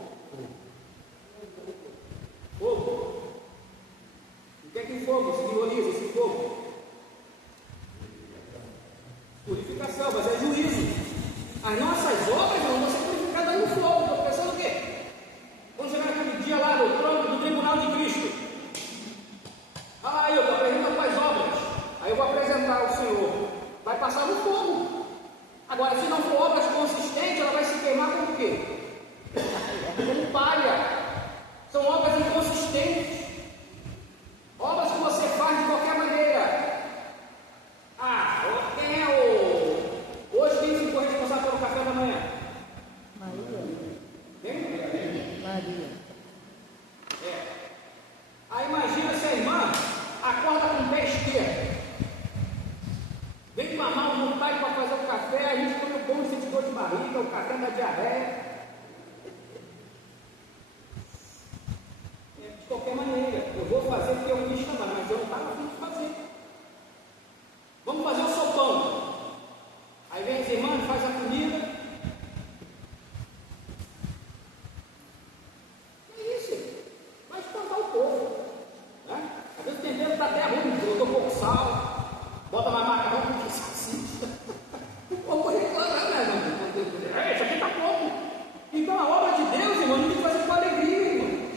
fogo. O que é que fogo simboliza esse fogo? Purificação, mas é juízo. As nossas obras não vão ser purificadas no fogo. Estou pensando o quê? Vamos chegar naquele dia lá no trono do tribunal de Cristo. Eu estou apresentando as obras. Aí eu vou apresentar ao Senhor. Vai passar no fogo. Agora, se não for obras consistentes, ela vai se queimar com o quê? Com palha. São obras inconsistentes. Obras que você faz de qualquer maneira. Quem é o... Hoje quem ficou responsável pelo café da manhã? Maria. Quem? Maria. Aí imagina se a irmã acorda com o pé esquerdo. Vem com a mão no pai para fazer o café, a gente come o pão e sente dor de barriga, o café da diarreia. De qualquer maneira, eu vou fazer porque eu me chamar, mas eu não estava afim de fazer. Vamos fazer o sopão. Aí vem as irmãs, faz a comida. É isso, vai espantar o povo. Às vezes o tempero está até ruim, botou pouco sal, bota mais macarrão com salsicha. O povo reclama, né? Isso aqui está pouco. Então a obra de Deus, irmão, não tem que fazer com alegria, irmão.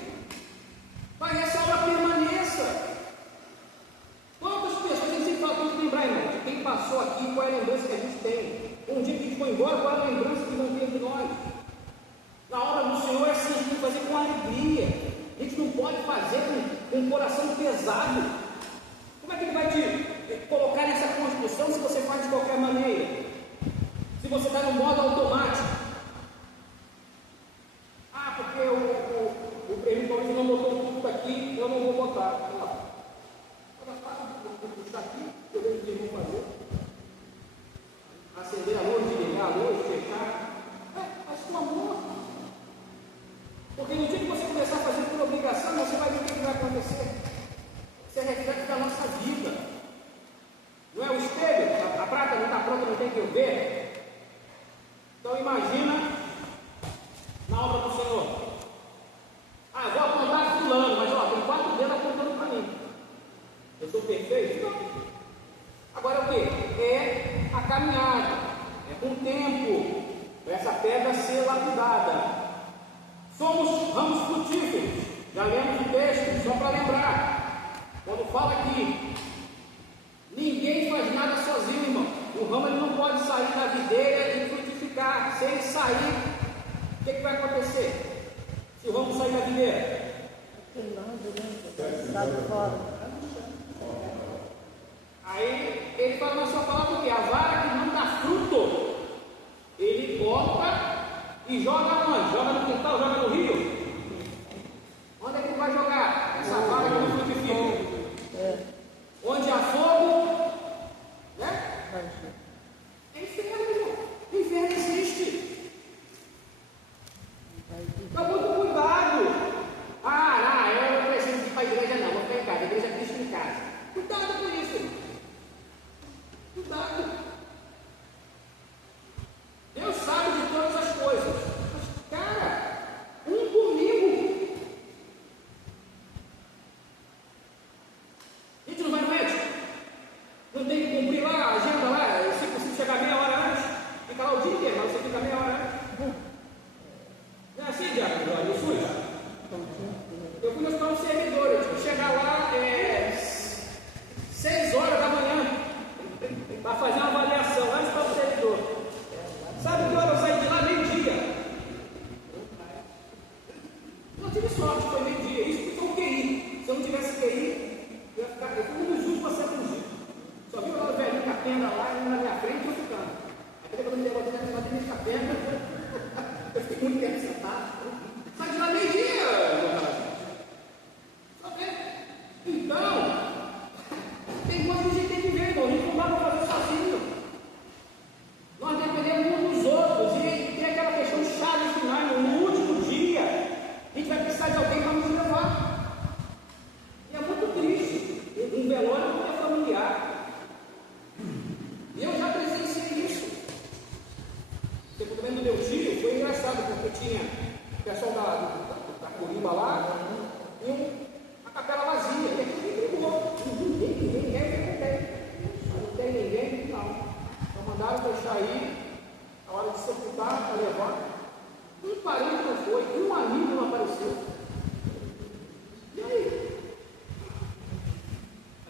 Mas essa obra permaneça. Quantas pessoas, a gente sempre fala, tem que lembrar, irmão, de quem passou aqui, qual é a lembrança que a gente tem. Um dia que a gente foi embora, qual é a lembrança que não tem de nós? Na obra do Senhor é assim, a gente tem que fazer com alegria. A gente não pode fazer com um coração pesado. Como é que ele vai te colocar nessa construção se você faz de qualquer maneira? Se você está no modo automático? Porque o presidente não botou o culto aqui, eu não vou botar. Está aqui, eu vejo o que eles vão fazer. Acender a luz, desligar a luz, fechar. Faz com amor. Porque no dia que você começar a fazer por obrigação, você vai ver o que vai acontecer. Isso é reflexo da nossa vida. Não é o espelho? A prata não está pronta, não tem que eu ver. Então imagina na obra do Senhor. Vou apontar fulano, mas tem 4 dedos apontando para mim. Eu sou perfeito? Não. Agora o que? É a caminhada, é com o tempo, para essa pedra ser lapidada. Somos ramos frutíferos, já lemos o texto, só para lembrar, quando fala aqui, ninguém faz nada sozinho, irmão. O ramo ele não pode sair da videira e frutificar. Se ele sair, o que vai acontecer? Se o ramo sair da videira? Está de fora. Aí ele fala na sua palavra que a vara que não dá fruto, ele corta e joga onde? Joga no quintal, joga no rio? Onde é que ele vai jogar? Essa vara que não frutifica. Onde há fogo, né? É inferno, irmão. O inferno existe. Então, muito cuidado. Eu não preciso ir para a igreja, não. Vou ficar em casa. A igreja é Cristo em casa. Cuidado com isso, irmão. Cuidado. Deus sabe de todas as coisas. Mas, cara, um domingo. A gente não vai no médico? Não tem que cumprir lá a agenda lá? Se possível chegar meia hora antes, fica lá o dia inteiro, mas você fica meia hora antes. Não é assim, Diabo? No SUS? Eu fui no hospital servidor, eu tive que chegar lá 6 horas da manhã para fazer uma avaliação lá no hospital servidor. Sabe que hora eu saí de lá? Meio-dia. Não tive sorte, foi meio-dia. Isso porque eu QI. Se eu não tivesse QI, eu fui um dos últimos a ser atendido. Só viu lá o velhinho com a tenda lá, indo na minha frente e eu ficando. Aí quando eu me levantei, eu batei nesse tenda. Eu fiquei muito tempo sentado. Sai de lá meio-dia, meu caso. Tá vendo? Então, tem coisas que a gente tem que ver, irmão. A gente não dá para fazer sozinho. Nós dependemos uns dos outros. E tem aquela questão chave final. No último dia, a gente vai precisar de alguém para nos levar. E é muito triste. Um velório não é familiar. E eu já presenciei isso. Você também do meu tio, foi engraçado, porque tinha o pessoal da Corimba lá e a capela vazia. E aqui ninguém brigou. Não tem ninguém, não. Então mandaram deixar aí, a hora de sepultar, para levar. Um parente não foi, um amigo não apareceu. E aí?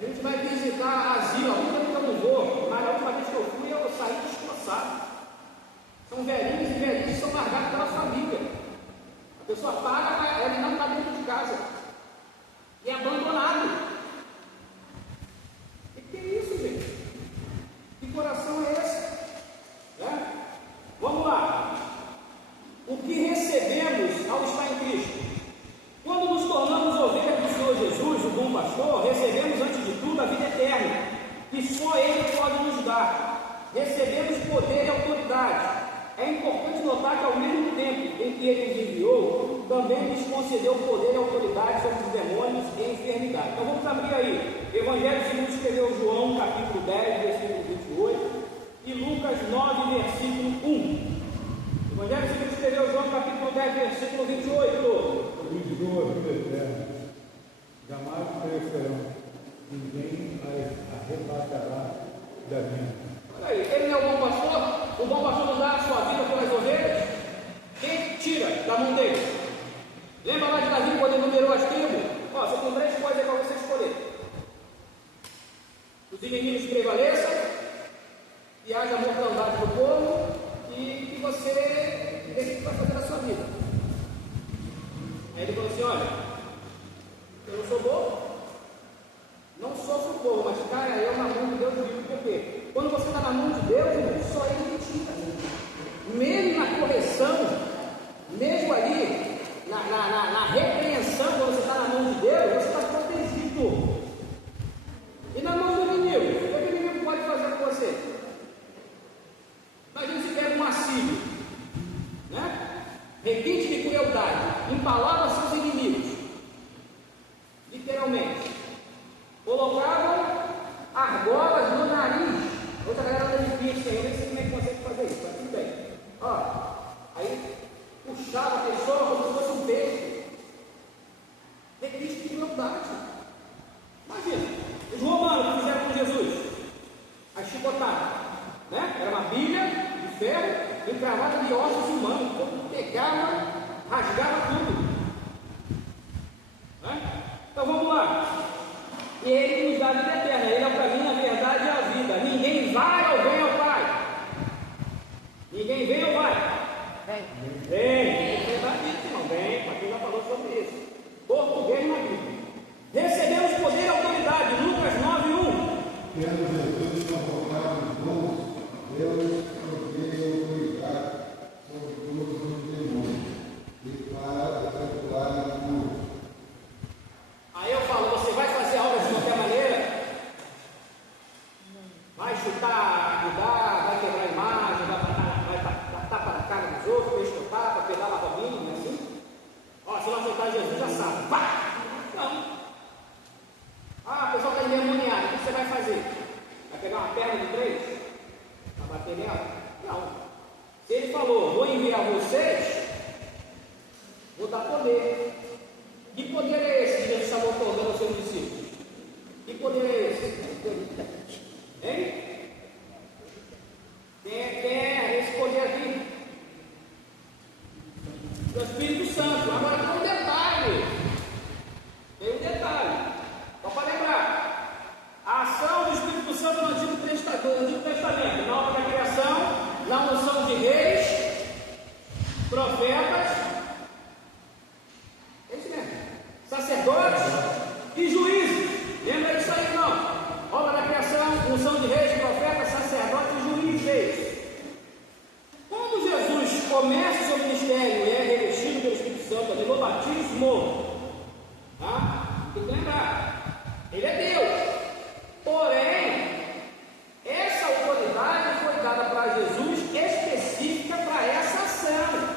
A gente vai visitar asilo, a última vez que eu não vou, mas a última vez que eu fui, eu saí destroçado. São velhinhos e velhinhos que são largados pela família. A pessoa paga, ele não está dentro de casa. E é abandonado. E que é isso, gente? Que coração é esse? Né? Vamos lá. O que recebemos ao estar em Cristo? Quando nos tornamos ovelhas do Senhor Jesus, o bom pastor, recebemos antes de tudo a vida eterna, que só Ele pode nos dar. Recebemos poder e autoridade. É importante notar que, ao mesmo tempo em que Ele nos enviou, também nos concedeu poder e autoridade sobre os demônios e a enfermidade. Então vamos abrir aí. Evangelho segundo escreveu João, capítulo 10, versículo 28, e Lucas 9, versículo 1. Evangelho segundo escreveu João, capítulo 10, versículo 28. Lhes dou a vida eterna, jamais perecerão, ninguém as arrebatará da minha. Olha aí, ele não é o bom pastor? O bom pastor não dá a sua vida pelas ovelhas? Quem tira da mão dele? Lembra lá de Davi quando ele numerou as tribos? Ó, você tem 3 coisas para você escolher: os inimigos prevaleçam, que haja mortandade do povo e que você decide o que vai fazer na sua vida. Aí ele falou assim: olha, eu não sou bobo, não sofro o povo, mas cara, eu na mão de Deus vivo. Por quê? Quando você está na mão de Deus, irmão, só Ele te tira. Mesmo na correção, mesmo ali, na repreensão, quando você está na mão de Deus, você está protegido. E na mão do inimigo, o que o inimigo pode fazer com você? Imagina se pega um assírio, né? Requinte de crueldade, empalava seus inimigos, literalmente, colocavam argolas no nariz. Outra galera anda de piercing, eu nem sei como é que consegue fazer isso, mas tudo bem. Ó, aí puxava a pessoa como se fosse um peixe. Requinte de crueldade. Imagina, os romanos que fizeram com Jesus, a chicotada, né? bilha de ferro encravada de ossos humanos, quando pegava, rasgava tudo. Né? Então vamos lá. E ele nos dá a vida eterna, ele é o caminho, a verdade e a vida. Ninguém vai ou vem ao Pai. Ninguém vem ou vai? Vem. Vem. É verdade, irmão. Vem, aqui já falou sobre isso. Português na Bíblia. Recebemos poder e autoridade. Lucas 9:1. Tendo Jesus convocado os dons, Deus provê autoridade sobre todos os demônios e para efetuar a cura. Aí eu falo, você vai fazer a obra de qualquer maneira? Vai chutar, ajudar, vai quebrar a imagem, vai dar tapa na cara dos outros, beijo no tapa, pedala a robinha, não é assim? Ó, se não aceitar Jesus, já sabe. Pá! Não. Ah, o pessoal está endemoniado, o que você vai fazer? Vai pegar uma perna de 3? Vai bater nela? Não. Se ele falou, vou enviar vocês, vou dar poder. Que poder é esse que Jesus estava otorgando aos seus discípulos? Que poder é esse? Hein? Quem é esse poder aqui? O Espírito Santo. Agora tem um detalhe. Tem um detalhe. Só para lembrar. A ação do Espírito Santo no Antigo Testamento, na obra da criação, na unção de reis, profetas, é isso mesmo, sacerdotes e juízes. Lembra disso aí, não? Obra da criação, unção de reis, profetas, sacerdotes e juízes. Quando Jesus começa o seu ministério e é revestido pelo Espírito Santo ali no batismo, tá? Tem que lembrar, ele é Deus. Porém, essa autoridade foi dada para Jesus específica para essa ação.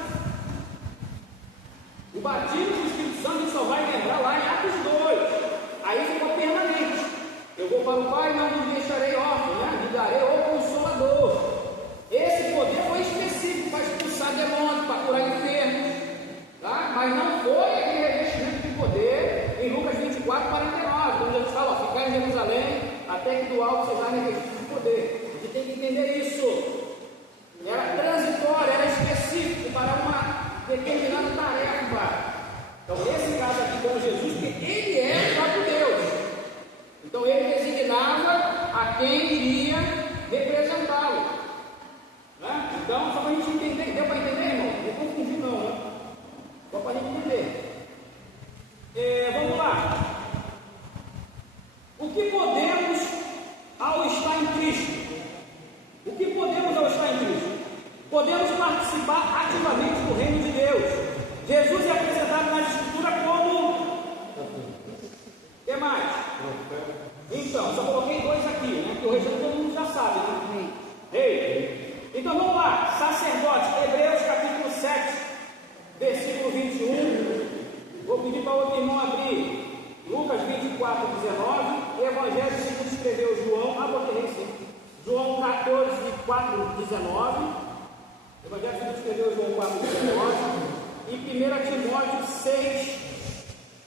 O batismo do Espírito Santo, a gente só vai lembrar lá em Atos 2. Aí ficou permanente. Eu vou para o Pai, não vos deixarei órfãos, né? Lhe darei o Consolador. Esse poder foi específico para expulsar demônios, para curar enfermos, tá? Mas não foi aquele revestimento de poder em Lucas 24:49, quando Jesus fala, ó, ficar em Jerusalém até que do alto seja revestido de poder. A gente tem que entender isso. Era transitório, era específico para uma determinada tarefa. Então, esse caso aqui com Jesus, que ele é o próprio Deus. Então, ele designava a quem iria representá-lo. Né? Então, só para a gente entender, deu para entender, irmão? Não confundir, não, né? Só para a gente entender. Vamos lá. O que podemos ao estar em Cristo? O que podemos ao estar em Cristo? Podemos participar ativamente do reino de Deus. Jesus é apresentado na Escritura como... O que mais? Então, só coloquei 2 aqui, né? Que o resto todo mundo já sabe, né? Rei. Então vamos lá. Sacerdote, Hebreus capítulo 7, versículo 21. Vou pedir para o outro irmão abrir. Lucas 24:19. Evangelho segundo escreveu João. João 14:4-19. Evangelho segundo escreveu João 4:19. E 1 Timóteo 6,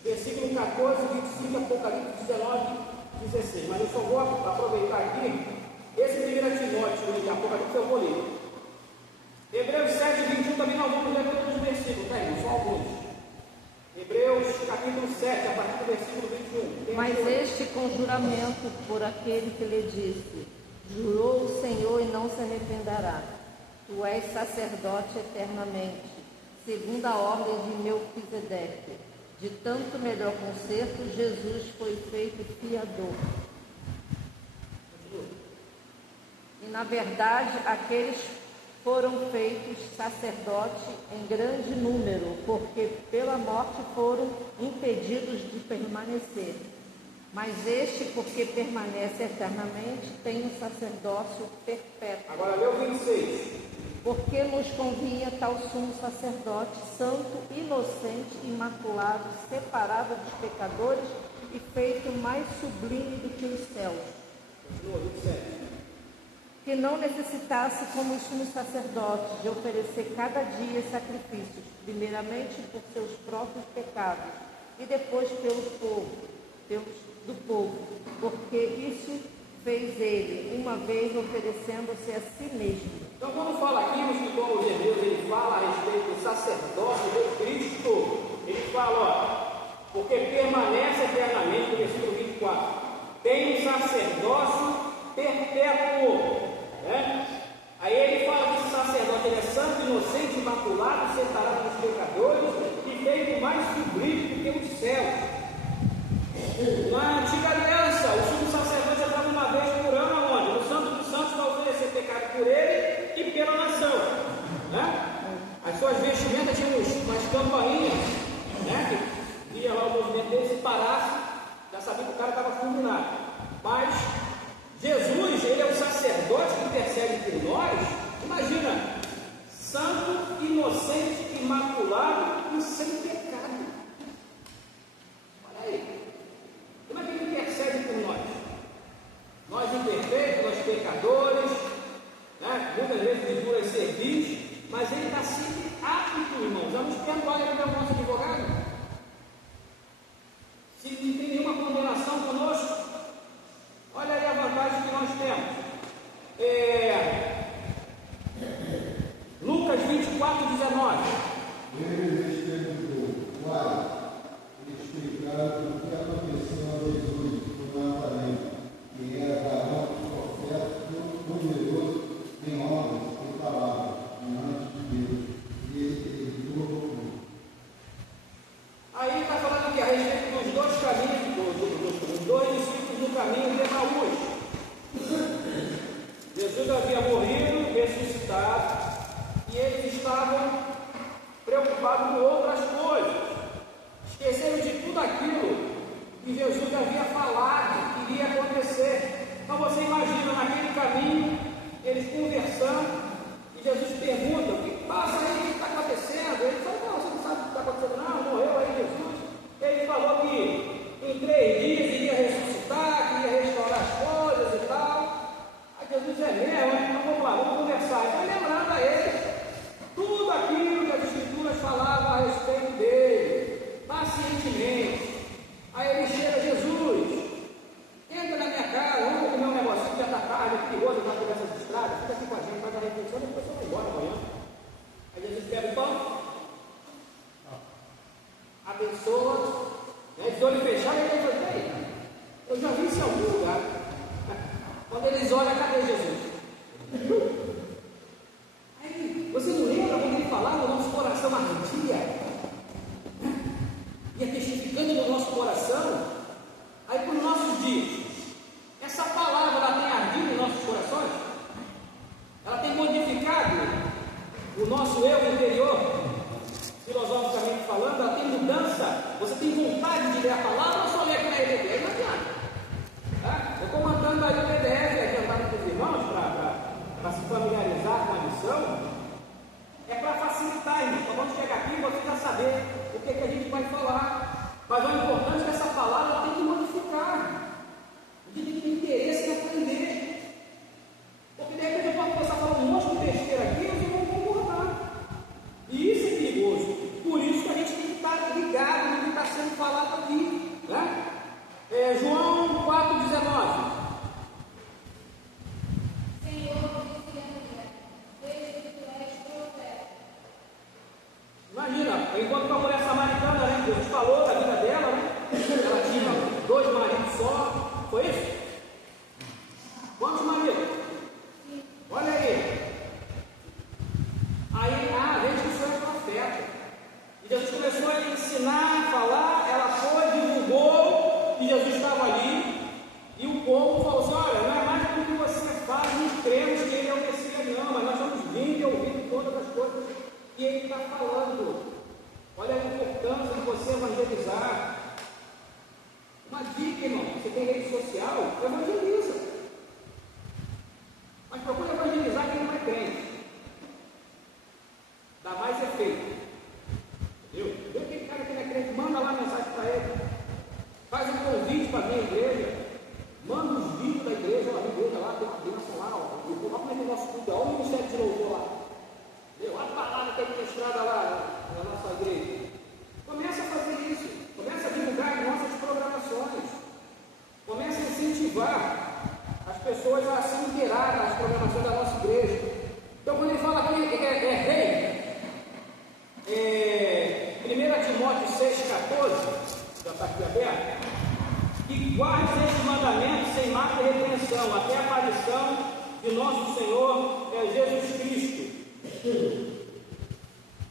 versículo 14, 25, Apocalipse 19:16. Mas eu só vou aproveitar aqui. Esse 1 Timóteo e Apocalipse eu vou ler. Hebreus 7:21 também nós vamos ler todos os versículos, tá, irmão? Só alguns. Hebreus capítulo 7, a partir do versículo 21. Mas este com juramento por aquele que lhe disse: jurou o Senhor e não se arrependerá. Tu és sacerdote eternamente, segundo a ordem de Melquisedeque. De tanto melhor conserto, Jesus foi feito fiador. E na verdade, aqueles foram feitos sacerdotes em grande número, porque pela morte foram impedidos de permanecer. Mas este, porque permanece eternamente, tem um sacerdócio perpétuo. Agora lê o 26. Porque nos convinha tal sumo sacerdote, santo, inocente, imaculado, separado dos pecadores e feito mais sublime do que os céus. Continua, 27. Que não necessitasse, como os sumos sacerdotes, de oferecer cada dia sacrifícios, primeiramente por seus próprios pecados e depois do povo, porque isso fez ele, uma vez oferecendo-se a si mesmo. Então, quando fala aqui, o escritor de Hebreus, ele fala a respeito do sacerdócio de Cristo. Ele fala, ó, porque permanece eternamente, no versículo 24, tem um sacerdócio perpétuo, né? Aí ele fala que esse sacerdote ele é santo, inocente, imaculado, separado dos pecadores e feito mais sublime do que os céus. Na antiga aliança, o sumo sacerdote entrava uma vez por ano aonde? No Santo dos Santos, para oferecer pecado por ele e pela nação, né? As suas vestimentas tinham umas campainhas, né? Que via lá o movimento dele, se parasse, já sabia que o cara estava fulminado. Mas Jesus, ele é o sacerdote que intercede por nós. Imagina, santo, inocente, imaculado e sem pecado. Olha aí, como é que ele intercede por nós? Nós imperfeitos, nós pecadores, né? Muitas vezes figuras servis, mas ele está sempre apto, irmãos, a nos perdoar. Ele é o nosso advogado. Se não tem nenhuma condenação conosco, olha aí a vantagem que nós temos. Lucas 24, 19. Eles perguntou, pai, explicaram o que aconteceu a Jesus no Nazaré, que era varão profeta, poderoso em obras e palavras, diante de Deus, e ele tudo. Aí está falando aqui a respeito dos dois caminhos, dos dois discípulos no caminho de Emaús. Jesus havia morrido, ressuscitado, e eles estavam preocupados com outras coisas. Esqueceram de tudo aquilo que Jesus havia falado que iria acontecer. Então você imagina naquele caminho, eles conversando, e Jesus pergunta: o que passa aí, o que está acontecendo? Ele fala: não, você não sabe o que está acontecendo, não, morreu aí Jesus. Ele falou que em 3 dias iria ressuscitar, que ia restaurar as coisas e tal. Aí Jesus é mesmo, então vamos lá, vamos conversar. E foi lembrando a eles tudo aquilo que as Escrituras falavam a respeito dele, pacientemente. Aí ele chega: Jesus, entra na minha casa, vamos comer um negocinho, já está tarde, é perigoso andar por essas estradas, fica aqui com a gente, faz a refeição, depois você vai embora amanhã. Aí Jesus pega o pão, abençoa, né, de olho fechado, ele vai fazer: aí, eu já vi isso em algum lugar. Quando eles olham, cadê Jesus? Aí, você não lembra quando ele falava, o nosso coração ardia, né? Ia testificando no nosso coração. Aí, por nossos dias, essa palavra ela tem ardido em nossos corações? Ela tem modificado o nosso eu interior? Filosoficamente falando, ela tem mudança? Você tem vontade de ler a palavra ou só ler aqui na EBD? Aí não adianta. Tá? Eu estou mandando aí o PDF, adiantado para os irmãos, para se familiarizar com a lição. É para facilitar, irmão. Então vamos chegar aqui e você já saber o que a gente vai falar. Mas o importante é que essa palavra tem que modificar. A gente tem que ter interesse em aprender. Porque de repente eu posso começar a falar um monte de besteira aqui e vocês vão concordar. E isso é perigoso. Por isso que a gente tem que estar ligado no que está sendo falado aqui, né? João 4,19. Imagina, enquanto a mulher samaritana, né? Jesus falou da vida dela, né? Ela tinha 2 maridos só. Foi isso? Quantos maridos? Olha aí. Aí, veja que o senhor é profeta. E Jesus começou a ensinar, a falar, ela foi, divulgou que Jesus estava ali. E o povo falou assim: olha, não é mais do que você faz, não cremos que ele é o Messias, não, mas nós estamos vindo e ouvindo todas as coisas que ele está falando. Olha a importância de você evangelizar. Uma dica, irmão: você tem rede social, evangeliza. Mas procura evangelizar quem não é crente. Dá mais efeito. Entendeu? Vê aquele cara que não é crente, manda lá a mensagem para ele. Faz um convite para a minha igreja. Manda os vídeos da igreja, olha, a igreja lá, tem uma bênção lá, olha como é que é o nosso culto, olha o ministério de louvor lá. Olha a palavra que é ministrada lá, é Jesus Cristo.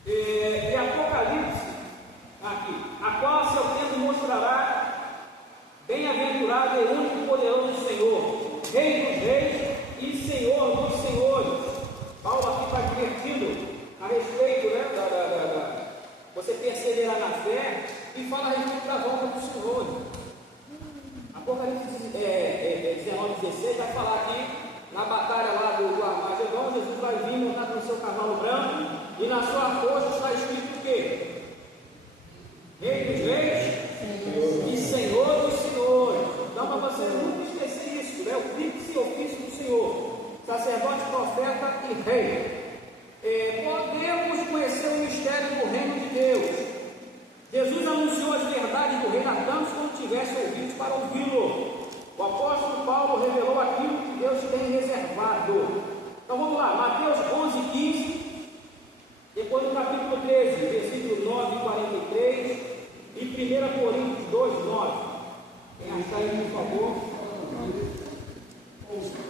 E Apocalipse, aqui, a qual a seu tempo mostrará bem-aventurado e único poderoso Senhor, Rei dos reis e Senhor dos senhores. Paulo aqui está advertindo a respeito, né, você perseverar na fé, e fala a respeito da volta do Senhor. Apocalipse 19:16 vai falar aqui, na batalha lá do Armagedon, Jesus vai vir montado no seu cavalo branco, e na sua coxa está escrito o quê? Rei dos reis e Senhor dos senhores. Então, para você nunca esquecer isso, né? O tríplice ofício do Senhor, sacerdote, profeta e rei. Podemos conhecer o mistério do reino de Deus. Jesus anunciou as verdades do reino a tantos quando tivesse ouvidos para ouvi-lo. O apóstolo Paulo revelou aquilo que Deus tem reservado. Então vamos lá, Mateus 11:15, depois do capítulo 13, versículo 9 e 43, e 1 Coríntios 2:9. Quem achar aí, por favor? Ouça.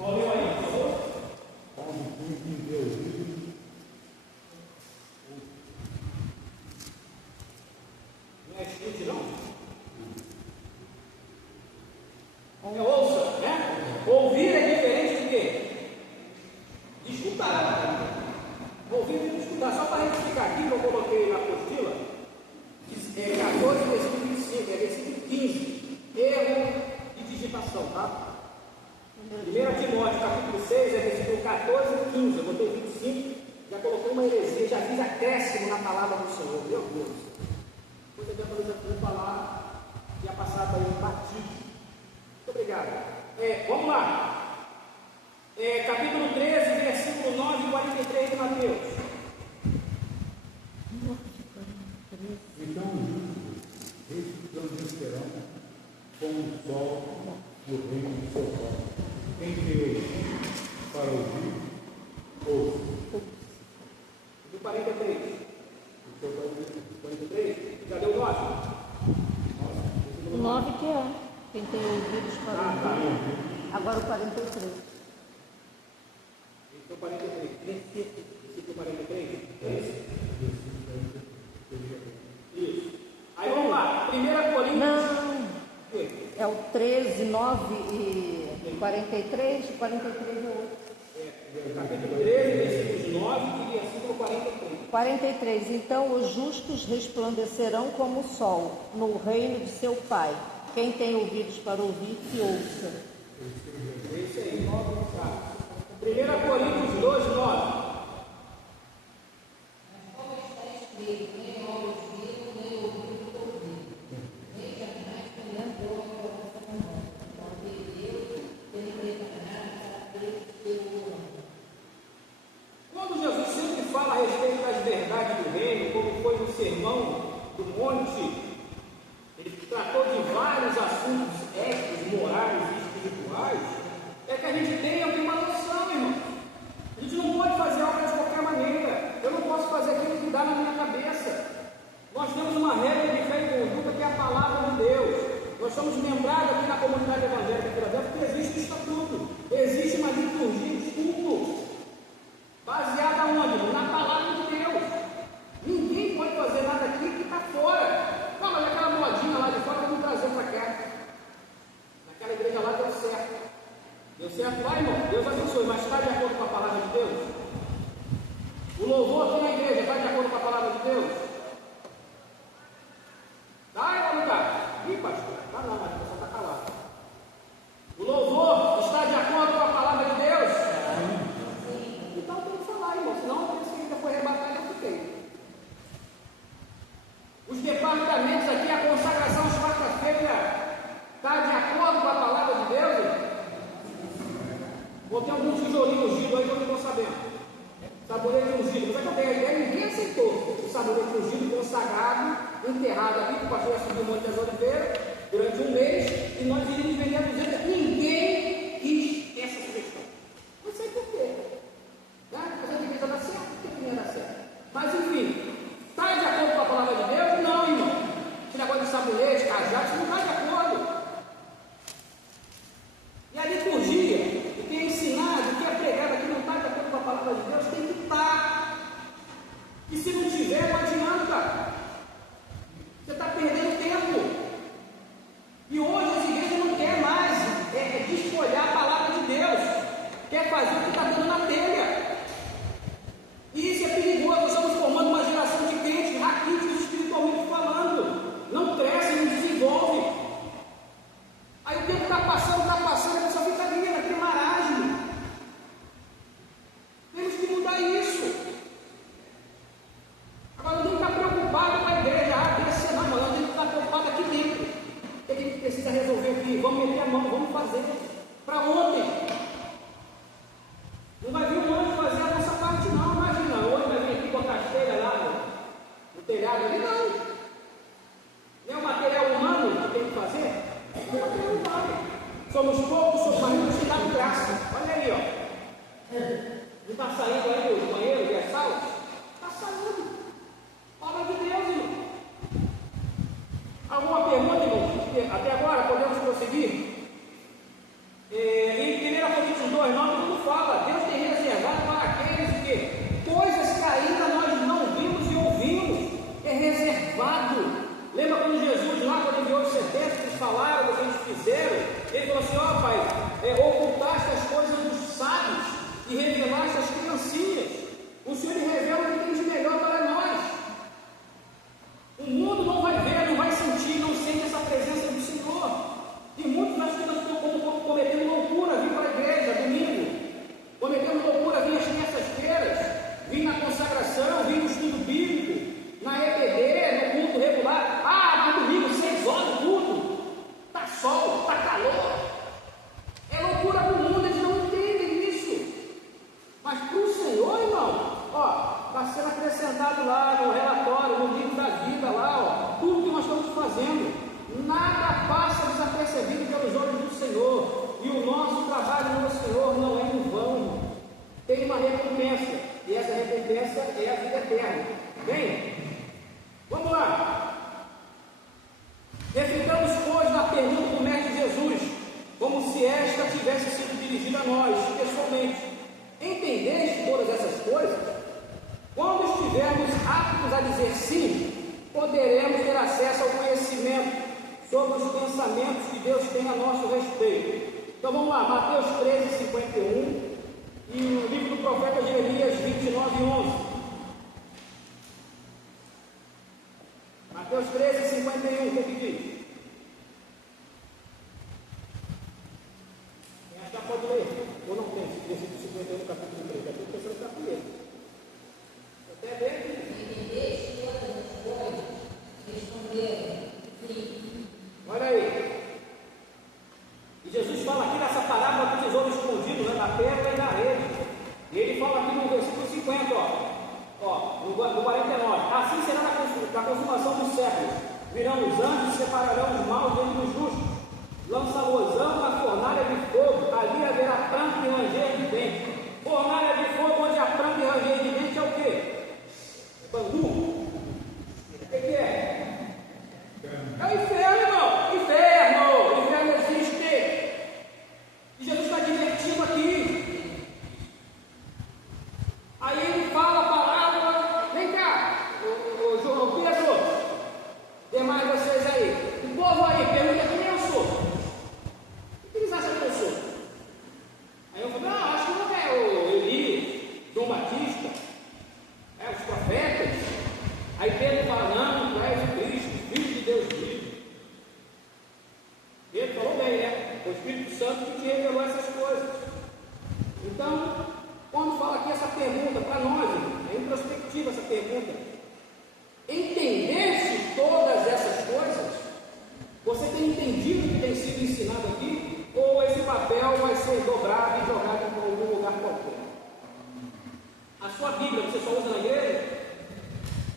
Olha aí, por favor. Não é escute, não? Ouça, né? Ouvir é diferente de quê? De escutar. Ouvir é de escutar. Só para retificar aqui, que eu coloquei na apostila, 14, versículo 25, versículo 15. Erro de digitação, tá? 1 Timóteo, capítulo 6, versículo 14 e 15. Eu botei 25, já coloquei uma heresia, já fiz acréscimo na palavra do Senhor. Meu Deus. Depois eu vou falar, já passar para ele batido. Muito obrigado. Vamos lá. Capítulo 13, versículo 9 e 43 de Mateus. Então os justos resplandecerão como o sol no reino do seu Pai. Quem tem ouvido para ouvir, ouça. Do 43. 43? Já deu 9? O 9 que é. Quem tem ouvidos para ouvir. Agora o 43. Esse é o 43. Versículo 43? É esse? Isso. Aí vamos lá. 1 Coríntios. Não. É o 13, 9 e 43. 43 é outro. Capítulo 13, versículos 9 e versículo 43. 43. Então os justos resplandecerão como o sol no reino de seu Pai. Quem tem ouvidos para ouvir, que ouça. É isso aí. 1 Coríntios 2, 9. Quando Jesus sempre fala a respeito das verdades do reino, como foi no sermão do monte, ele tratou de vários assuntos éticos, morais e espirituais, é que a gente tenha uma noção, irmão. A gente não pode fazer algo de qualquer maneira. Eu não posso fazer aquilo que dá na minha cabeça. Nós temos uma regra de fé e conduta que é a palavra de Deus. Nós somos membrados aqui na comunidade evangélica de Filadélfia porque existe um estatuto, existe uma liturgia de culto, baseada onde? Na palavra de Deus. Ninguém pode fazer nada aqui que está fora. Fala, olha aquela modinha lá de fora, vamos trazer para cá. Naquela igreja lá deu certo. Deu certo lá, irmão? Deus abençoe, mas está de acordo com a palavra de Deus? O louvor aqui na igreja está de acordo com a palavra de Deus? Tá, irmão Lucas? Ih, pastor, tá não, mas você está calado. O louvor está de acordo com a palavra de Deus? Sim. Então tem que falar, irmão, senão eu penso que ainda foi rebatar e eu fiquei. Os departamentos aqui, a consagração de quarta-feira, está de acordo com a palavra de Deus? Irmão? Botei alguns tijolinhos ungidos aí que eu não estou sabendo. Sabonete ungido, mas eu tenho a ideia, ninguém aceitou o sabonete ungido consagrado, enterrado aqui, que o pastor ia subir o Monte das Oliveiras durante um mês, e nós iríamos vender a 200. Ninguém quis essa sugestão. quer fazer o que está dando na telha. E isso é perigoso. Nós estamos formando uma geração de crentes raquíticos espiritualmente falando. Não cresce, não desenvolve. Aí o tempo está passando, a pessoa fica ali naquele marasmo. Temos que mudar isso. Agora não está preocupado com a igreja. Desce não, nós temos que estar preocupado aqui dentro. O que a gente precisa resolver aqui? Vamos meter a mão, vamos fazer. Para ontem. Não vai vir um anjo fazer a nossa parte, não. Imagina, o anjo vai vir aqui botar as telhas lá no telhado ali, não. Não é o material humano que tem que fazer? É o material humano. Somos poucos, somos mais muitos que dá graça. Olha aí, ó. Não está saindo aí do banheiro, das salas? Está saindo. Palavra de Deus, irmão. Alguma pergunta, irmão? Até agora podemos prosseguir? Em 1 Coríntios 2, 9, todo mundo fala, Deus tem reservado para aqueles que coisas que ainda nós não vimos e ouvimos, é reservado. Lembra quando Jesus, lá quando enviou os 70, eles falaram do que eles fizeram? Ele falou assim: ó Pai, ocultaste as coisas dos sábios e revelaste as criancinhas. O Senhor revela o que tem de melhor para nós. O mundo não vai ver, não vai sentir, não sente essa presença do Senhor. E muitos nós estamos cometendo loucura, vir para a igreja domingo, cometendo loucura, vir às terças-feiras, vir na consagração, vir no estudo bíblico, na EBD, no culto regular. Mas domingo, 6 horas do culto, está sol, está calor. É loucura para o mundo, eles não entendem isso. Mas para o Senhor, irmão, está sendo acrescentado lá no relatório, no livro da vida, lá, tudo que nós estamos fazendo. Nada passa desapercebido pelos olhos do Senhor, e o nosso trabalho no Senhor não é em vão. Tem uma recompensa, e essa recompensa é a vida eterna. Bem, vamos lá. Reflitamos, pois, na pergunta do Mestre Jesus, como se esta tivesse sido dirigida a nós, pessoalmente. Entendeste todas essas coisas? Quando estivermos aptos a dizer sim, poderemos ter acesso ao conhecimento sobre os pensamentos que Deus tem a nosso respeito. Então vamos lá, Mateus 13, 51 e o livro do profeta Jeremias 29, 11. Mateus 13, 51, o que diz? Quem achar pode ler, ou não tem, versículo 51, capítulo 3, já tem que pensar no capítulo. Até ver. Entendeste todas as coisas? Responderam, sim. Olha aí. E Jesus fala aqui nessa parábola do tesouro escondido, na terra e na rede. E ele fala aqui no versículo 50, no 49. Assim será na consumação dos séculos. Virão os anjos e separarão os maus dentre os justos. Lança-los na fornalha de fogo. Ali haverá pranto e ranger de dente. Fornalha de fogo onde há pranto e ranger de dente é o quê? Bangu. O que é? É o inferno, irmão. Inferno. Inferno existe. E Jesus está divertindo aqui. Aí ele fala a palavra. Vem cá, o João Pedro. Demais vocês aí. O povo aí pergunta quem eu sou. O que eles acham que eu sou? Aí eu falo, acho que não é o Elias, João Batista, os profetas. Aí Pedro fala, não, tu és o Cristo, Filho de Deus vivo. Pedro falou bem, né? O Espírito Santo que te revelou essas coisas. Então, quando fala aqui essa pergunta para nós, é introspectiva essa pergunta. Entendeste todas essas coisas? Você tem entendido o que tem sido ensinado aqui? Ou esse papel vai ser dobrado e jogado em algum lugar qualquer? A sua Bíblia você só usa na igreja?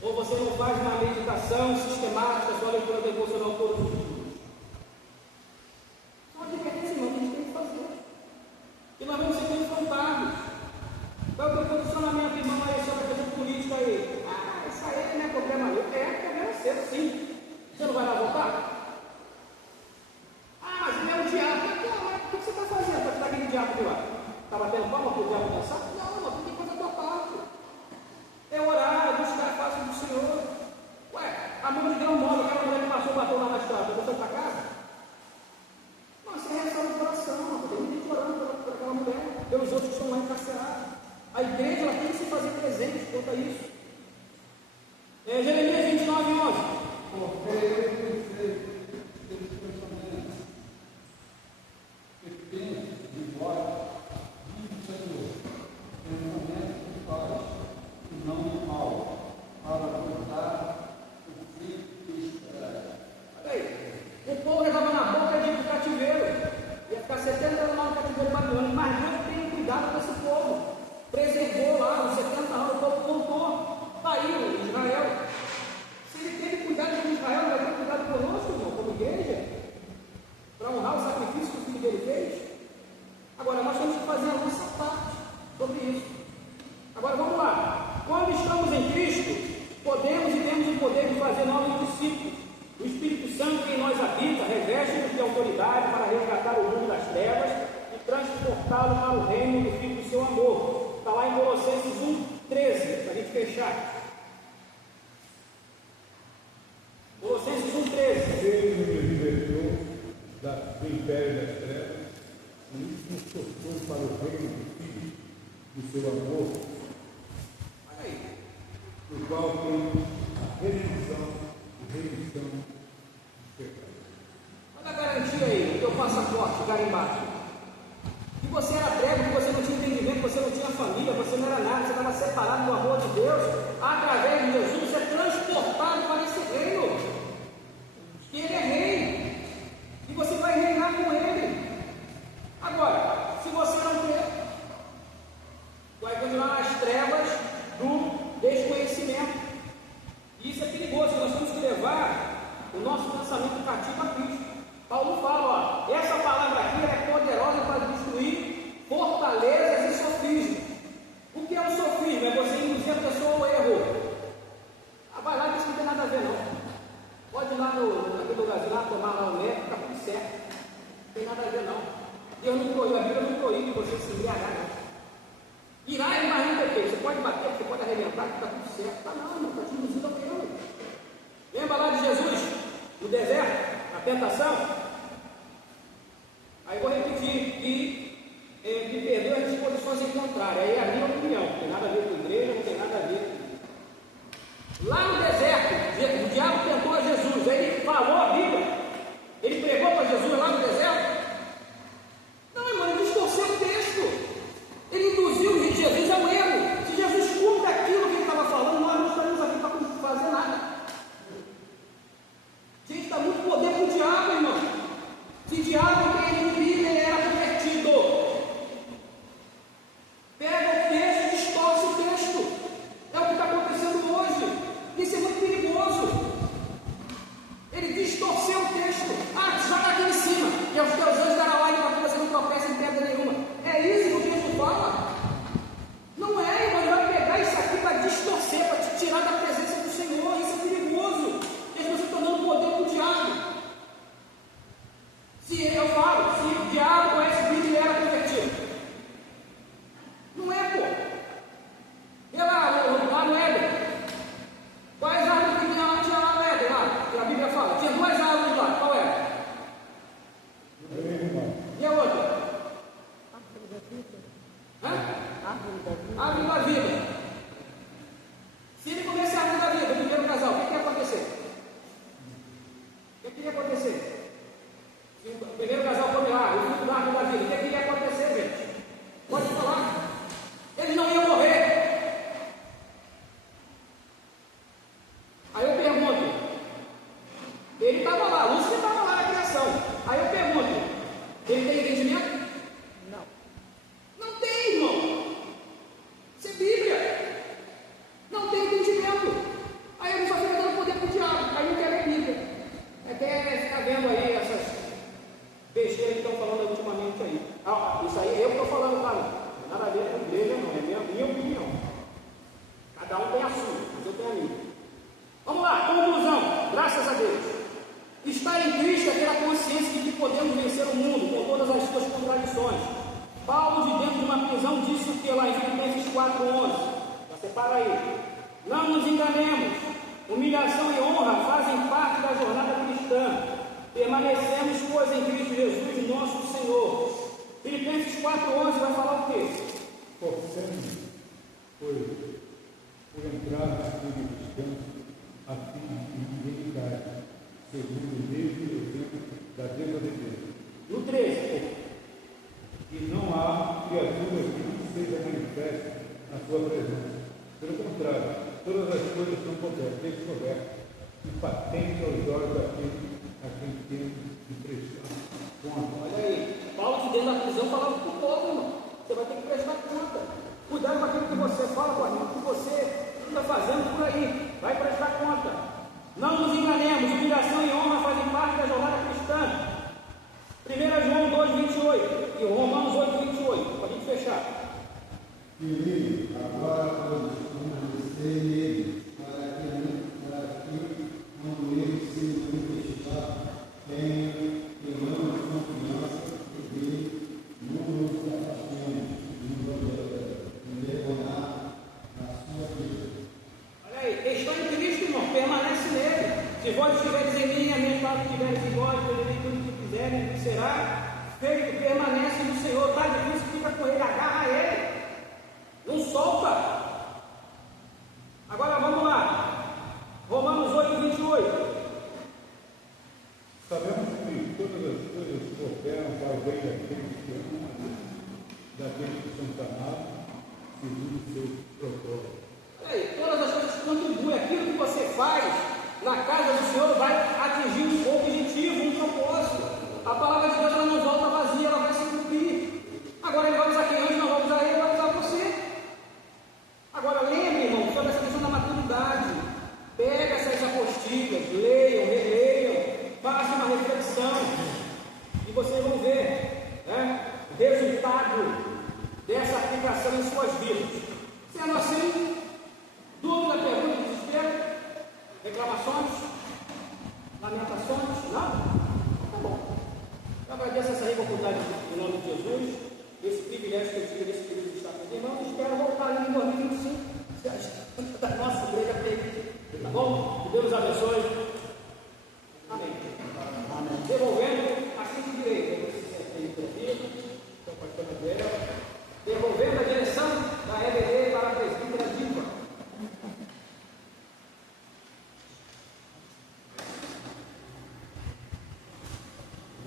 Ou você não faz uma meditação sistemática, sua leitura devocional todos os dias? Só advertência, irmão, que a gente tem que fazer. E nós vamos ser confrontados. Qual é o teu posicionamento, irmão, aí sobre a questão política aí? Isso aí não é problema meu. É problema seu, sim. Você não vai lá votar? Mas ele é um diabo. O que você está fazendo para tirar aquele diabo de lá? Está batendo palma para o diabo dançar? Não, tem que fazer a tua parte. É orar, buscar a face do Senhor. A mão de Deus mora, aquela mulher que passou o batom lá na estrada, você para casa? Mas você recebe o coração, tem gente orando por aquela mulher. pelos outros que estão lá encarcerados. A igreja ela tem que se fazer presente quanto a isso. Jeremias 29, 11. Porque eu pensei pelos pensamentos que penso de vós, diz o Senhor, pensamentos de paz e não de mal, para vos dar o fim que esperais. Olha aí, o povo estava na boca de cativeiro, ia ficar 70 anos lá no cativeiro babilônico, mas Deus tem cuidado com esse povo, preservou lá os 70 anos, o povo voltou, está aí o Israel. Se ele teve cuidado com Israel, vai ter cuidado conosco, irmão, como igreja, para honrar o sacrifício que o filho dele fez. Agora, nós temos que fazer a nossa parte sobre isso. Agora, vamos lá. Quando estamos em Cristo, podemos e temos o poder de fazer novos discípulos. O Espírito Santo que em nós habita, reveste-nos de autoridade para resgatar o mundo das trevas e transportá-lo para o reino do Filho do seu amor. Está lá em Colossenses 1:13, para a gente fechar. Colossenses 1:13. Ele nos libertou do império das trevas e nos transportou para o reino do Filho do seu amor, Olha aí. o qual tem a remissão dos pecados. Olha a garantia aí, o teu passaporte carimbado. Que você era breve, que você não tinha entendimento, que você não tinha família, você não era nada, você estava separado do amor de Deus. Através de Jesus, você é transportado para esse reino. Que Ele é rei. E você vai reinar com Ele. Agora, se você não quer, vai continuar nas trevas do desconhecimento. E isso é perigoso, nós temos que levar o nosso pensamento cativo a Cristo. Paulo fala, ó, essa palavra aqui é poderosa para destruir fortalezas e sofismas. O que é um sofisma? É você induzir a pessoa ao erro. Vai lá e diz que não tem nada a ver, não. Pode ir lá naquele lugarzinho lá, tomar lá o médico, está tudo certo. Não tem nada a ver, não. Deus não proíbe, a Bíblia não proíbe você se embriagar, não. Irá e mais não tem. Você pode bater, você pode arrebentar, que está tudo certo. Tá não, irmão, está te induzindo ao erro. Lembra lá de Jesus, no deserto, na tentação? Aí eu vou repetir, que perdeu as disposições em contrário. Aí é a minha opinião, não tem nada a ver com a igreja, não tem nada a ver. Lá no deserto, o diabo tentou a Jesus, ele falou a Bíblia, ele pregou para Jesus lá no deserto. Não, irmão, ele distorceu o texto, ele induziu Jesus ao erro. Se Jesus cumpre aquilo que ele estava falando, nós não estamos aqui para fazer nada. Gente, está muito poder com o diabo, irmão. Se o diabo tem em Bíblia, ele era convertido. Pega o texto, distorce o texto. É o que está acontecendo hoje. Isso é muito perigoso. Ele distorceu o texto. Joga aqui em cima, que os teus anjos darão lá para que você não tropece em pedra nenhuma. É isso que o texto fala? Não é, irmão. Ele vai pegar isso aqui para distorcer, para te tirar da presença do Senhor. Isso é perigoso. As pessoas estão dando poder para o diabo. Se eu falo, se o diabo conhece Bíblia, ele era convertido. Não é, pô. E lá no Éden, quais árvores que tinha lá no Éden, lá, que a Bíblia fala? Tinha duas árvores lá, qual era? E a outra? Árvore da vida. Hã? Árvore da vida. Árvore da vida. Se ele comesse a árvore da vida, o primeiro casal, o que ia acontecer? O que ia acontecer? Se o primeiro casal come lá, o fruto da árvore da vida, o que ia acontecer, gente? Pode falar. Eles não iam morrer. Aí eu pergunto, ele estava lá, Lúcifer estava lá na criação. Aí eu pergunto, ele tem entendimento? Não. Não tem, irmão. Isso é Bíblia. Não tem entendimento. Aí ele só fica dando poder para o diabo. Aí não quer ler Bíblia. Quer ficar vendo aí essas besteiras que estão falando ultimamente aí. Isso aí eu estou falando, tá? Não tem nada a ver com a igreja, não. É minha opinião. Cada um tem a sua, mas eu tenho a minha. Vamos lá, conclusão. Graças a Deus. Estar em Cristo é ter a consciência de que podemos vencer o mundo com todas as suas contradições. Paulo, de dentro de uma prisão, disse o que lá em Filipenses 4:11. Já separa aí. Não nos enganemos. Humilhação e honra fazem parte da jornada cristã. Permanecemos, pois, em Cristo Jesus, nosso Senhor. 1 Filipenses 4,11 vai falar o quê? Forçando, pois, por entrar no Espírito Santo, a fim de ninguém caia, segundo o mesmo exemplo da desobediência. No 13. E não há criatura que não seja manifesta na sua presença. Pelo contrário, todas as coisas são descobertas e patentes aos olhos daquele a quem temos de prestar conta. Olha aí, Paulo que dentro da prisão falava para o povo, irmão. Você vai ter que prestar conta. Cuidado com aquilo que você fala, com aquilo que você está fazendo por aí. Vai prestar conta. Não nos enganemos, humilhação e honra fazem parte da jornada cristã. 1 João 2,28 e Romanos 8,28. Para a gente fechar. Filhinho, agora permanecer nele, para que quando ele se manifestar, tenhamos confiança dele, não nos afastemos de levar a sua vida. Olha aí, estão em Cristo, irmão, permanece nele. Se vós estiveres em mim, a minha palavra estiveres em vós, podereis tudo o que quiserem, será feito, permanece no Senhor. Está difícil, fica com ele, agarra ele. Não solta. Agora vamos lá. Romanos 8,28. Sabemos que todas as coisas cooperam para o bem daqueles que amam a Deus, daqueles que são chamados segundo o seu propósito. Olha aí, todas as coisas contribuem. Aquilo que você faz na casa do Senhor vai atingir um objetivo, um propósito. A palavra de Deus ela não volta vazia, ela vai se cumprir. Agora ele vai usar quem antes, não vai usar ele, vai usar você. Agora lembre, irmão, sobre essa questão da maturidade. Pega essas apostilhas, leiam, releiam, façam uma reflexão e vocês vão ver, né, o resultado dessa aplicação em suas vidas. Sendo assim, dúvida, pergunta, desespero, reclamações, lamentações? Não? Tá bom. Eu agradeço essa rica oportunidade em nome de Jesus, esse privilégio que eu tive desse período de estar com os irmãos. Espero voltar ali em 2025, se a da nossa igreja permitir. Tá bom? Que Deus abençoe.